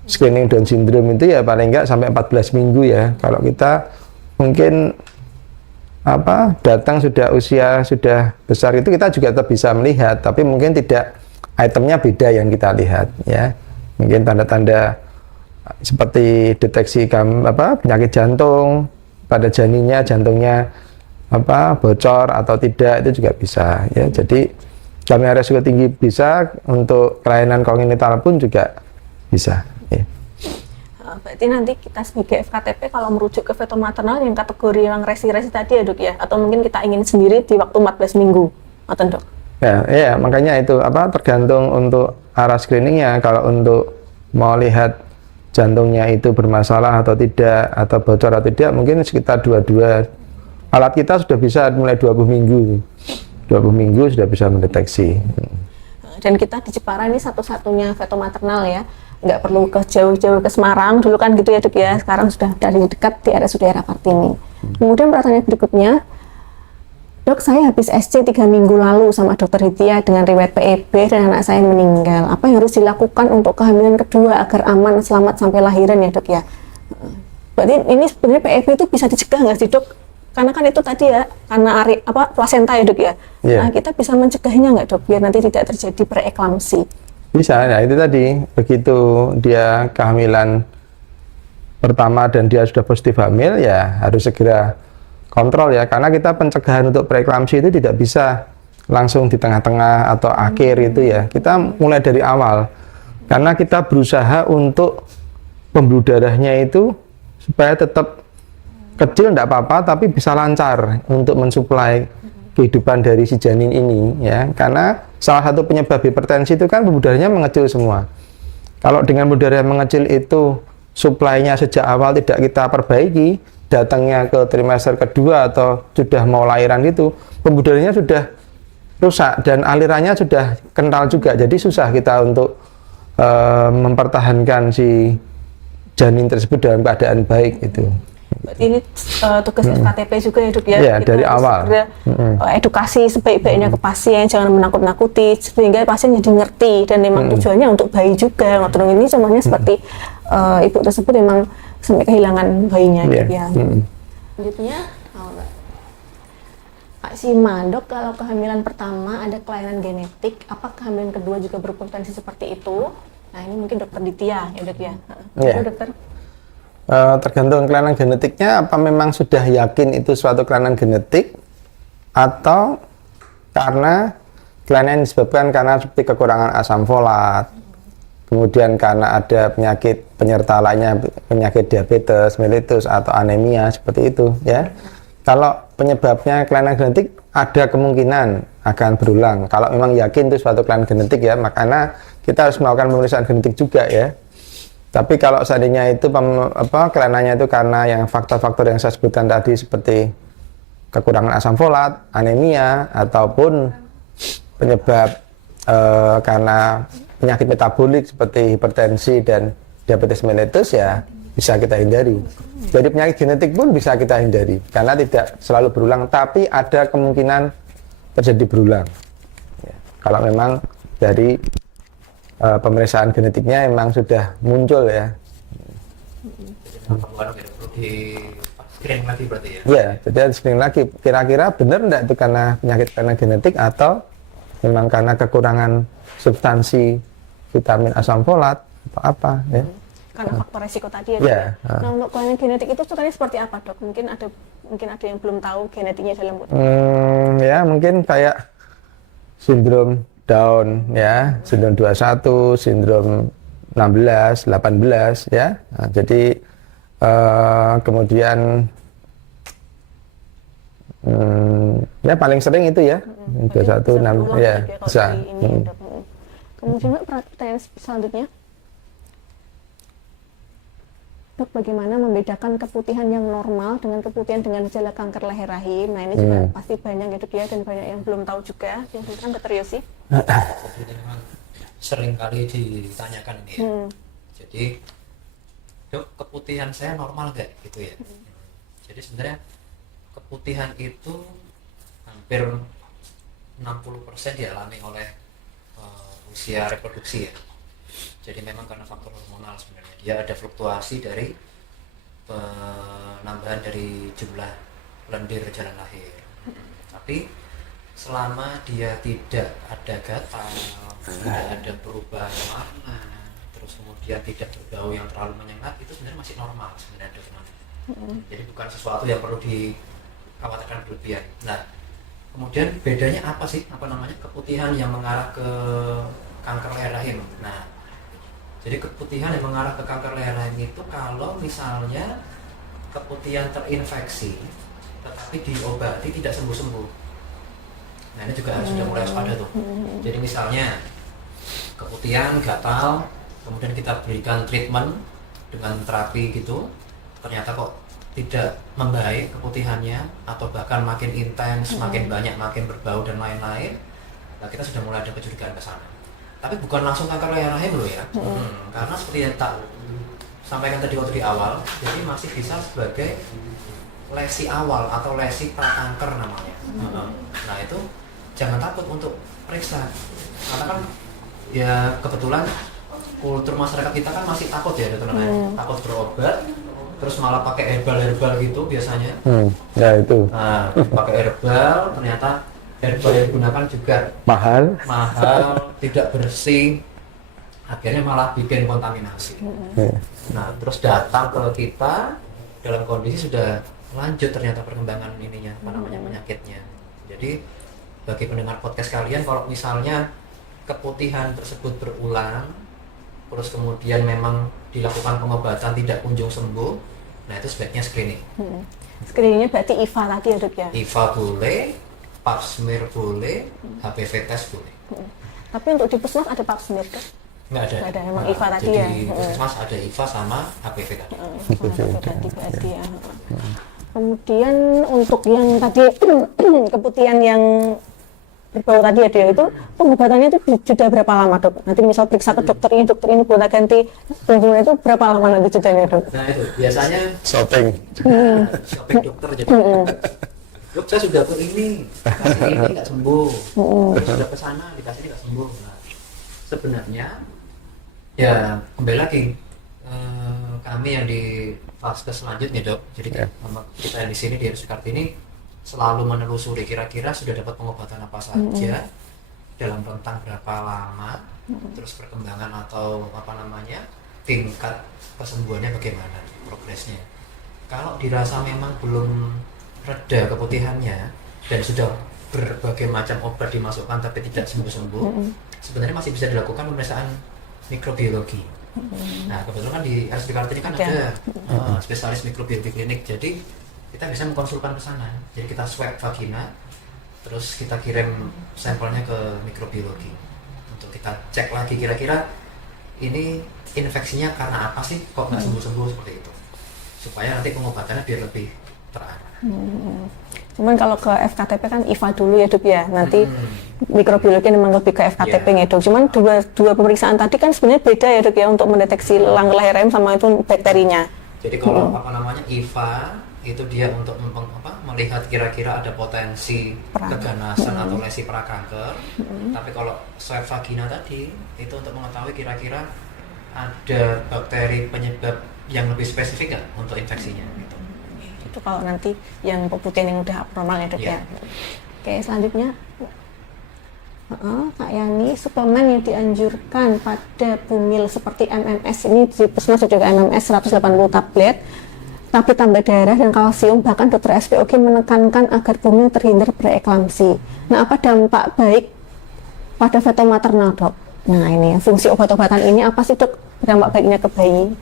screening Down syndrome itu ya paling enggak sampai 14 minggu ya. Kalau kita mungkin datang usia sudah besar itu kita juga tetap bisa melihat, tapi mungkin tidak, itemnya beda yang kita lihat ya. Mungkin tanda-tanda seperti deteksi penyakit jantung pada janinnya, jantungnya bocor atau tidak, itu juga bisa ya. Jadi kehamilan resiko tinggi bisa, untuk kelainan kongenital pun juga bisa ya. Berarti nanti kita sebagai FKTP kalau merujuk ke feto maternal yang kategori yang resi-resi tadi ya dok ya, atau mungkin kita ingin sendiri di waktu 14 minggu atau dok? Ya, makanya itu tergantung untuk arah screeningnya. Kalau untuk mau lihat jantungnya itu bermasalah atau tidak, atau bocor atau tidak, mungkin sekitar 22. Alat kita sudah bisa mulai 20 minggu. 20 minggu sudah bisa mendeteksi. Dan kita di Jepara ini satu-satunya feto maternal ya, nggak perlu ke jauh-jauh ke Semarang dulu kan gitu ya dok ya, sekarang sudah dari dekat di RSUD Kartini. Kemudian pertanyaan berikutnya, dok, saya habis SC 3 minggu lalu sama dokter Hitia dengan riwayat PEB dan anak saya meninggal. Apa yang harus dilakukan untuk kehamilan kedua agar aman selamat sampai lahiran ya dok ya? Berarti ini sebenarnya PEB itu bisa dicegah nggak sih dok? Karena kan itu tadi ya, karena plasenta ya dok ya. Yeah. Nah, kita bisa mencegahnya nggak dok biar nanti tidak terjadi preeklamsi? Bisa, nah itu tadi, begitu dia kehamilan pertama dan dia sudah positif hamil ya harus segera kontrol ya, karena kita pencegahan untuk preeklamsi itu tidak bisa langsung di tengah-tengah atau akhir itu ya. Kita mulai dari awal, karena kita berusaha untuk pembuluh darahnya itu supaya tetap kecil tidak apa-apa, tapi bisa lancar untuk mensuplai kehidupan dari si janin ini ya. Karena salah satu penyebab hipertensi itu kan pembuluh darahnya mengecil semua. Kalau dengan pembuluh darah yang mengecil itu suplainya sejak awal tidak kita perbaiki, datangnya ke trimester kedua atau sudah mau lahiran itu, pembuluh darahnya sudah rusak dan alirannya sudah kental juga. Jadi susah kita untuk mempertahankan si janin tersebut dalam keadaan baik itu. Ini tugas FKTP juga ya dok ya, ya kita dari awal edukasi sebaik-baiknya ke pasien, jangan menakut-nakuti sehingga pasien jadi ngerti, dan memang tujuannya untuk bayi juga. Waktu ini contohnya seperti ibu tersebut memang sampai kehilangan bayinya gitu ya. Selanjutnya Kak Sima, dok, kalau kehamilan pertama ada kelainan genetik, apa kehamilan kedua juga berpotensi seperti itu? Nah ini mungkin dokter Ditya ya dok ya. Dokter? Tergantung kelainan genetiknya, apa memang sudah yakin itu suatu kelainan genetik atau karena kelainan disebabkan karena seperti kekurangan asam folat, kemudian karena ada penyakit penyerta lainnya, penyakit diabetes mellitus atau anemia seperti itu ya. Kalau penyebabnya kelainan genetik ada kemungkinan akan berulang. Kalau memang yakin itu suatu kelainan genetik ya, makanya kita harus melakukan pemeriksaan genetik juga ya. Tapi kalau seandainya itu kelainannya itu karena yang faktor-faktor yang saya sebutkan tadi seperti kekurangan asam folat, anemia, ataupun penyebab karena penyakit metabolik seperti hipertensi dan diabetes mellitus ya bisa kita hindari. Jadi penyakit genetik pun bisa kita hindari karena tidak selalu berulang, tapi ada kemungkinan terjadi berulang. Ya, kalau memang dari pemeriksaan genetiknya memang sudah muncul ya. Di screening lagi berarti ya? Iya, jadi harus screening lagi. Kira-kira benar enggak itu karena penyakit karena genetik atau memang karena kekurangan substansi vitamin asam folat atau apa ya. Karena faktor resiko tadi ya, Dok. Ya, Nah, untuk kelainan genetik itu sebenarnya seperti apa, Dok? Mungkin ada yang belum tahu genetiknya dalam tubuh. Ya mungkin kayak sindrom Down ya, sindrom 21, sindrom 16, 18 ya. Nah, jadi kemudian ya paling sering itu ya, 21, 6 ya bisa. Kemudian pertanyaan selanjutnya, Dok, bagaimana membedakan keputihan yang normal dengan keputihan dengan gejala kanker leher rahim? Nah, ini juga pasti banyak ya, Dok, ya, dan banyak yang belum tahu juga. Yang kan Dr. Yosi? Memang sering kali ditanyakan ini ya. Jadi, Dok, keputihan saya normal nggak gitu ya? Jadi sebenarnya keputihan itu hampir 60% dialami oleh usia reproduksi ya. Jadi memang karena faktor hormonal sebenarnya dia ada fluktuasi dari penambahan dari jumlah lendir jalan lahir. Tapi selama dia tidak ada gatal, tidak ada perubahan warna, terus kemudian tidak berbau yang terlalu menyengat, itu sebenarnya masih normal sebenarnya, Dok. Jadi bukan sesuatu yang perlu dikhawatirkan berlebihan. Nah, kemudian bedanya apa sih keputihan yang mengarah ke kanker leher rahim? Nah, jadi keputihan yang mengarah ke kanker leher rahim itu kalau misalnya keputihan terinfeksi tetapi diobati tidak sembuh-sembuh. Nah, ini juga sudah mulai waspada tuh. Jadi misalnya keputihan, gatal, kemudian kita berikan treatment dengan terapi gitu, ternyata kok tidak membaik keputihannya atau bahkan makin intens, makin banyak, makin berbau dan lain-lain. Nah, kita sudah mulai ada kecurigaan ke sana. Tapi bukan langsung kanker leher rahim loh ya, karena seperti yang tak sampaikan tadi waktu di awal, jadi masih bisa sebagai lesi awal atau lesi prakanker namanya. Nah, itu jangan takut untuk periksa, karena kan ya kebetulan kultur masyarakat kita kan masih takut ya, Dokter Nana, takut berobat, terus malah pakai herbal gitu biasanya. Ya itu. Nah, pakai herbal, ternyata herbal yang digunakan juga mahal, tidak bersih, akhirnya malah bikin kontaminasi. Nah, terus datang ke kita dalam kondisi sudah lanjut ternyata perkembangan ininya, penyakitnya. Jadi bagi pendengar podcast kalian, kalau misalnya keputihan tersebut berulang, terus kemudian memang dilakukan pengobatan tidak kunjung sembuh, nah itu sebaiknya screening. Screeningnya berarti IVA tadi ya, Dok, ya? IVA boleh, pap smear boleh, HPV test boleh. Tapi untuk di puskesmas ada pap smear, Dok? Nggak ada. Nggak ada, emang IVA tadi jadi ya? Jadi puskesmas ada IVA sama HPV tadi. HPV tadi berarti ya. Kemudian untuk yang tadi keputihan yang berbau tadi ya, Dok, itu pengobatannya itu jeda berapa lama, Dok? Nanti misal periksa ke dokter ini boleh ganti benjolan itu berapa lama nanti jedanya, Dok? Nah itu biasanya shopping dokter jadi. Dok, saya sudah ke ini, kasih ini nggak sembuh. Terus sudah ke sana dikasih ini nggak sembuh. Nah, sebenarnya ya kembali lagi kami yang di fase selanjutnya, Dok. Jadi kita yang di sini di RS Kartini selalu menelusuri kira-kira sudah dapat pengobatan apa saja, dalam rentang berapa lama, terus perkembangan atau tingkat kesembuhannya bagaimana, progresnya. Kalau dirasa memang belum reda keputihannya dan sudah berbagai macam obat dimasukkan tapi tidak sembuh-sembuh, sebenarnya masih bisa dilakukan pemeriksaan mikrobiologi. Nah, kebetulan kan di RSUD Kartini kan ada spesialis mikrobiologi klinik, jadi kita bisa mengkonsulkan ke sana. Jadi kita swab vagina, terus kita kirim sampelnya ke mikrobiologi untuk kita cek lagi kira-kira ini infeksinya karena apa sih kok nggak sembuh-sembuh seperti itu, supaya nanti pengobatannya biar lebih terarah. Cuman kalau ke FKTP kan IVA dulu ya, Dok, ya. Nanti mikrobiologi memang lebih ke FKTP ya, Dok. Cuman dua pemeriksaan tadi kan sebenarnya beda ya, Dok, ya, untuk mendeteksi kanker leher rahim sama itu bakterinya. Jadi kalau IVA itu dia untuk melihat kira-kira ada potensi keganasan atau lesi prakanker. Tapi kalau swab vagina tadi itu untuk mengetahui kira-kira ada bakteri penyebab yang lebih spesifik nggak untuk infeksinya gitu. Itu kalau nanti yang keputihan yang udah abnormal ya, Dok, ya. Oke, selanjutnya Kak Yani, suplemen yang dianjurkan pada bumil seperti MMS ini di Puskesmas juga MMS 180 tablet, tapi tambah darah dan kalsium, bahkan dokter SPOG menekankan agar bumil terhindar preeklamsi. Nah, apa dampak baik pada feto maternal, dok? Nah, ini fungsi obat-obatan ini apa sih, dok? Dampak baiknya ke bayi?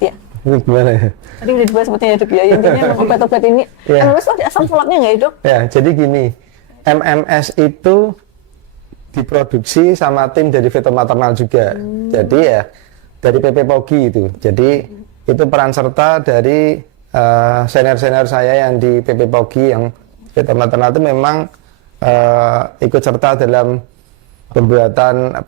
Ya. Ini gimana ya? Tadi udah dibahas sebetulnya, dok, ya. Intinya obat-obat ini, MMS itu ada asam folatnya nggak ya, dok? Ya, jadi gini, MMS itu diproduksi sama tim dari Veto Maternal juga. Jadi ya dari PP Pogi itu. Jadi itu peran serta dari senior-senior saya yang di PP Pogi yang Veto Maternal itu memang ikut serta dalam pembuatan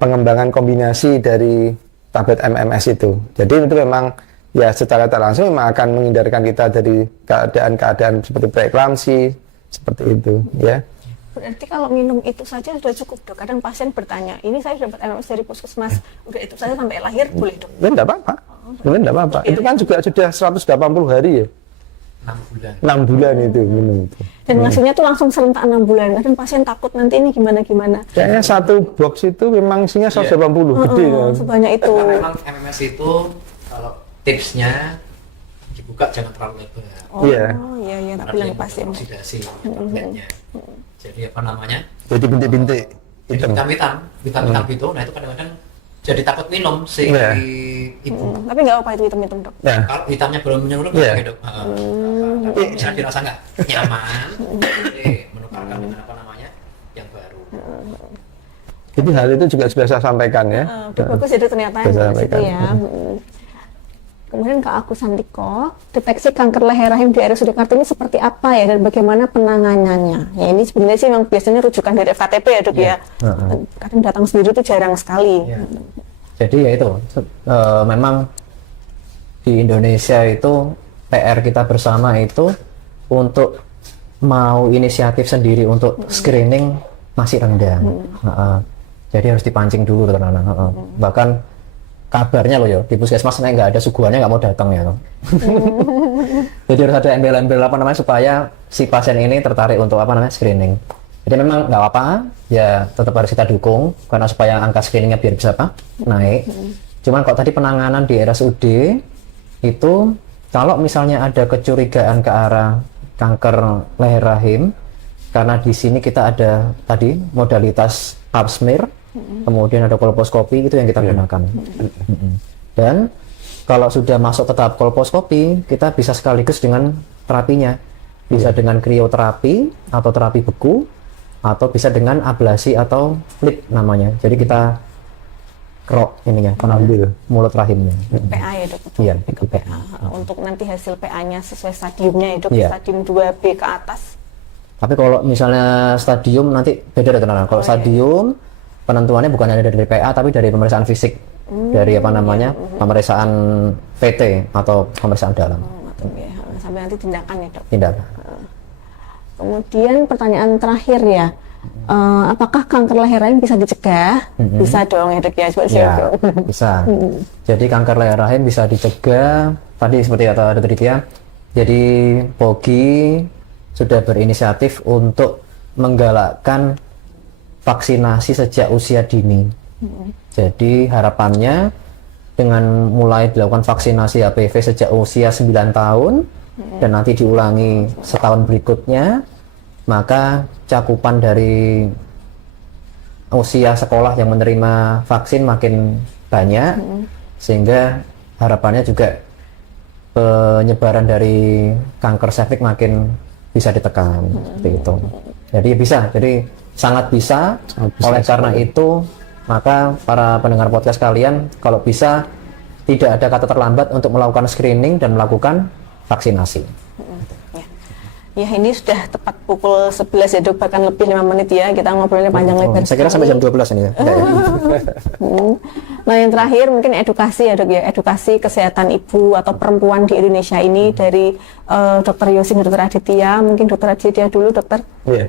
pengembangan kombinasi dari tablet MMS itu. Jadi itu memang ya secara tak langsung memang akan menghindarkan kita dari keadaan-keadaan seperti preeklamsi, seperti itu, ya. Berarti kalau minum itu saja sudah cukup, dok? Kadang pasien bertanya, ini saya dapat MMS dari Puskesmas, udah itu saja sampai lahir, boleh, dok? Ya enggak apa-apa. Enggak apa-apa. Itu kan juga sudah 180 hari ya. 6 bulan. 6 bulan itu minum itu. Dan ngasihnya tuh langsung serentak 6 bulan. Kadang pasien takut nanti ini gimana-gimana. Kayaknya satu box itu memang isinya 180, gede ya. Sebanyak itu. Karena memang MMS itu kalau tipsnya dibuka jangan terlalu lebar. Oh, Iya. iya, tak Karena bilang dia ke pasien. oksidasi tabletnya. Jadi apa namanya? Jadi bintik-bintik Jadi hitam. hitam gitu. Nah itu kadang-kadang jadi takut minum si Iya. ibu. Tapi nggak apa itu hitam-hitam, dok. Nah, Kalau hitamnya belum menyeluruh, Iya. gitu. Tapi misalnya dirasa nggak nyaman, jadi menukarkan dengan apa namanya yang baru. jadi hal itu juga sudah saya sampaikan ya. Udah bagus ya, dok, ternyata Bisa yang itu sampaikan. ya. Kemudian Kak Agus Santiko, deteksi kanker leher rahim di RSUD Kartini seperti apa ya dan bagaimana penanganannya? Ya ini sebenarnya sih memang biasanya rujukan dari FKTP ya, dok, ya. Kadang datang sendiri itu jarang sekali. Ya. Jadi ya itu, memang di Indonesia itu PR kita bersama itu untuk mau inisiatif sendiri untuk screening masih rendah. Jadi harus dipancing dulu teman-teman. Bahkan kabarnya loh ya di puskesmas nggak ada suguhannya nggak mau datang ya. Jadi harus ada embel-embel apa namanya supaya si pasien ini tertarik untuk apa namanya screening. Jadi memang nggak apa-apa ya, tetap harus kita dukung karena supaya angka screeningnya biar bisa apa naik. Cuman kalau tadi penanganan di RSUD itu kalau misalnya ada kecurigaan ke arah kanker leher rahim, karena di sini kita ada tadi modalitas pap smear, kemudian ada kolposkopi, itu yang kita gunakan. Dan kalau sudah masuk ke tahap kolposkopi, kita bisa sekaligus dengan terapinya, bisa dengan krioterapi atau terapi beku, atau bisa dengan ablasi atau flip namanya. Jadi kita kerok ininya, Ambil mulut rahimnya. PA ya, dok? Iya, Ke PA. Untuk nanti hasil PA-nya sesuai stadiumnya ya, dok? Iya. Stadium 2B ke atas. Tapi kalau misalnya stadium nanti beda teman-teman. Kalau stadium penentuannya bukan hanya dari PA tapi dari pemeriksaan fisik, dari apa namanya pemeriksaan PT atau pemeriksaan dalam. Sampai nanti tindakan ya, dok? Tindakan. Kemudian pertanyaan terakhir ya, apakah kanker leher rahim bisa dicegah? Bisa dong ya, dok, ya? Ya, bisa. Jadi kanker leher rahim bisa dicegah. Tadi seperti kata Dr. Ditya, jadi Pogi sudah berinisiatif untuk menggalakkan vaksinasi sejak usia dini. Jadi harapannya dengan mulai dilakukan vaksinasi HPV sejak usia 9 tahun dan nanti diulangi setahun berikutnya, maka cakupan dari usia sekolah yang menerima vaksin makin banyak, sehingga harapannya juga penyebaran dari kanker serviks makin bisa ditekan, seperti itu. Jadi bisa, jadi sangat bisa. Oleh karena itu, maka para pendengar podcast kalian, kalau bisa tidak ada kata terlambat untuk melakukan screening dan melakukan vaksinasi. Ya, ini sudah tepat pukul 11 ya, dok, bahkan lebih 5 menit ya, kita ngobrolnya panjang lebar. Saya kira sampai jam 12 ini ya. Nah, yang terakhir mungkin edukasi ya, dok, ya, edukasi kesehatan ibu atau perempuan di Indonesia ini dari Dr. Yosi dan Dr. Aditya. Mungkin Dr. Aditya dulu, dokter. Iya.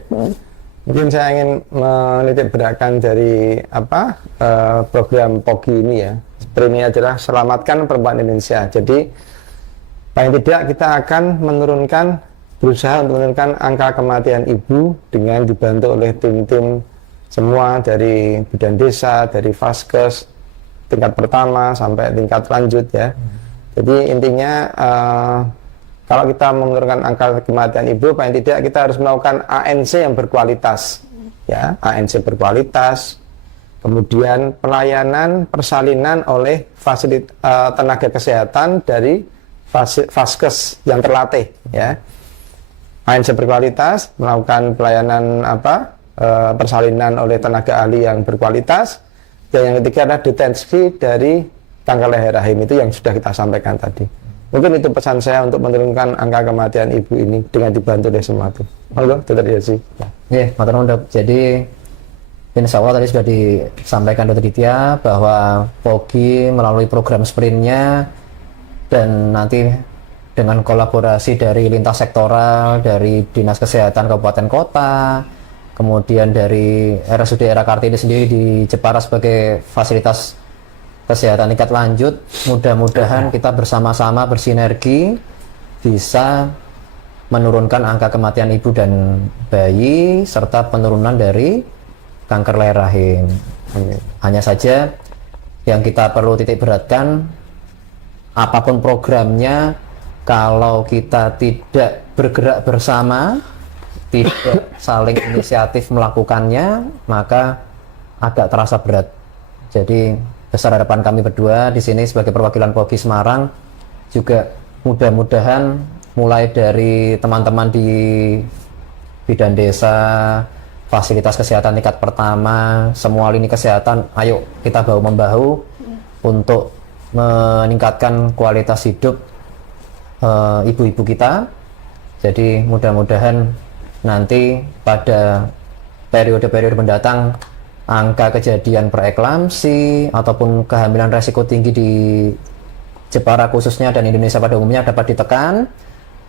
Mungkin saya ingin menitik beratkan dari program Pogi ini ya. Ini adalah selamatkan perempuan Indonesia. Jadi paling tidak kita akan menurunkan berusaha untuk menurunkan angka kematian ibu dengan dibantu oleh tim-tim semua dari bidan desa, dari Vaskes, tingkat pertama sampai tingkat lanjut ya. Jadi intinya kalau kita menurunkan angka kematian ibu, paling tidak kita harus melakukan ANC yang berkualitas, ya, ANC berkualitas. Kemudian pelayanan persalinan oleh tenaga kesehatan dari Vaskes yang terlatih, ya. ANC berkualitas, melakukan pelayanan persalinan oleh tenaga ahli yang berkualitas. Dan yang ketiga adalah deteksi dari kanker leher rahim, itu yang sudah kita sampaikan tadi. Mungkin itu pesan saya untuk menurunkan angka kematian ibu ini dengan dibantu oleh semua itu. Monggo, Dr. Yesi. Ya, matur nuwun, Dok. Jadi insya Allah tadi sudah disampaikan Dr. Ditya bahwa POGI melalui program sprintnya dan nanti dengan kolaborasi dari lintas sektoral, dari Dinas Kesehatan Kabupaten Kota, kemudian dari RSUD Era Kartini sendiri di Jepara sebagai fasilitas kesehatan tingkat lanjut, mudah-mudahan kita bersama-sama bersinergi bisa menurunkan angka kematian ibu dan bayi serta penurunan dari kanker leher rahim. Hanya saja yang kita perlu titik beratkan, apapun programnya, kalau kita tidak bergerak bersama, tidak saling inisiatif melakukannya, maka agak terasa berat. Jadi besar harapan kami berdua di sini sebagai perwakilan POGI Semarang juga mudah-mudahan mulai dari teman-teman di bidan desa, fasilitas kesehatan tingkat pertama, semua lini kesehatan, ayo kita bahu-membahu untuk meningkatkan kualitas hidup ibu-ibu kita. Jadi mudah-mudahan nanti pada periode-periode mendatang angka kejadian preeklamsi ataupun kehamilan resiko tinggi di Jepara khususnya dan Indonesia pada umumnya dapat ditekan.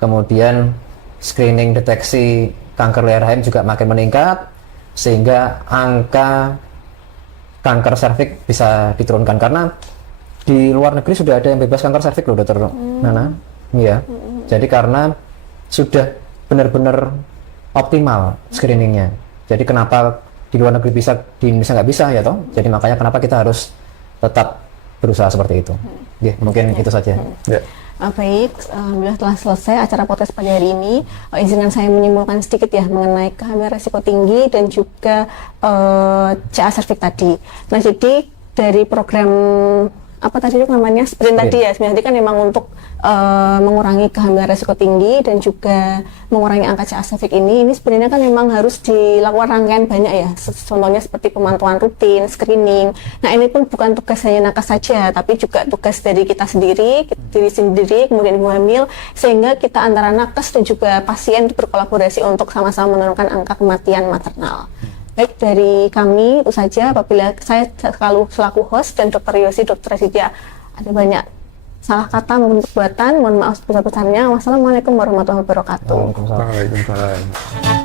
Kemudian screening deteksi kanker leher rahim juga makin meningkat sehingga angka kanker serviks bisa diturunkan, karena di luar negeri sudah ada yang bebas kanker serviks loh, Dokter Nana. Iya. Jadi karena sudah benar-benar optimal screeningnya. Jadi kenapa di luar negeri bisa, di Indonesia nggak bisa ya toh? Jadi makanya kenapa kita harus tetap berusaha seperti itu. Ya, mungkin itu saja. Ya. Baik, alhamdulillah telah selesai acara podcast pada hari ini. Izinkan saya menyimpulkan sedikit ya mengenai kehamilan resiko tinggi dan juga CA cervix tadi. Nah, jadi dari program apa tadi itu namanya sprint tadi ya, sebenarnya kan memang untuk mengurangi kehamilan resiko tinggi dan juga mengurangi angka CA cervix ini sebenarnya kan memang harus dilakukan rangkaian banyak ya, contohnya seperti pemantauan rutin, screening. Nah, ini pun bukan tugas hanya nakes saja, tapi juga tugas dari kita sendiri, diri sendiri, kemudian ibu hamil, sehingga kita antara nakes dan juga pasien berkolaborasi untuk sama-sama menurunkan angka kematian maternal. Baik, dari kami itu saja. Apabila saya selaku host dan Dr. Yosi, Dr. Ditya ada banyak salah kata maupun perbuatan, mohon maaf sebesar-besarnya. Wassalamualaikum warahmatullahi wabarakatuh. Waalaikumsalam.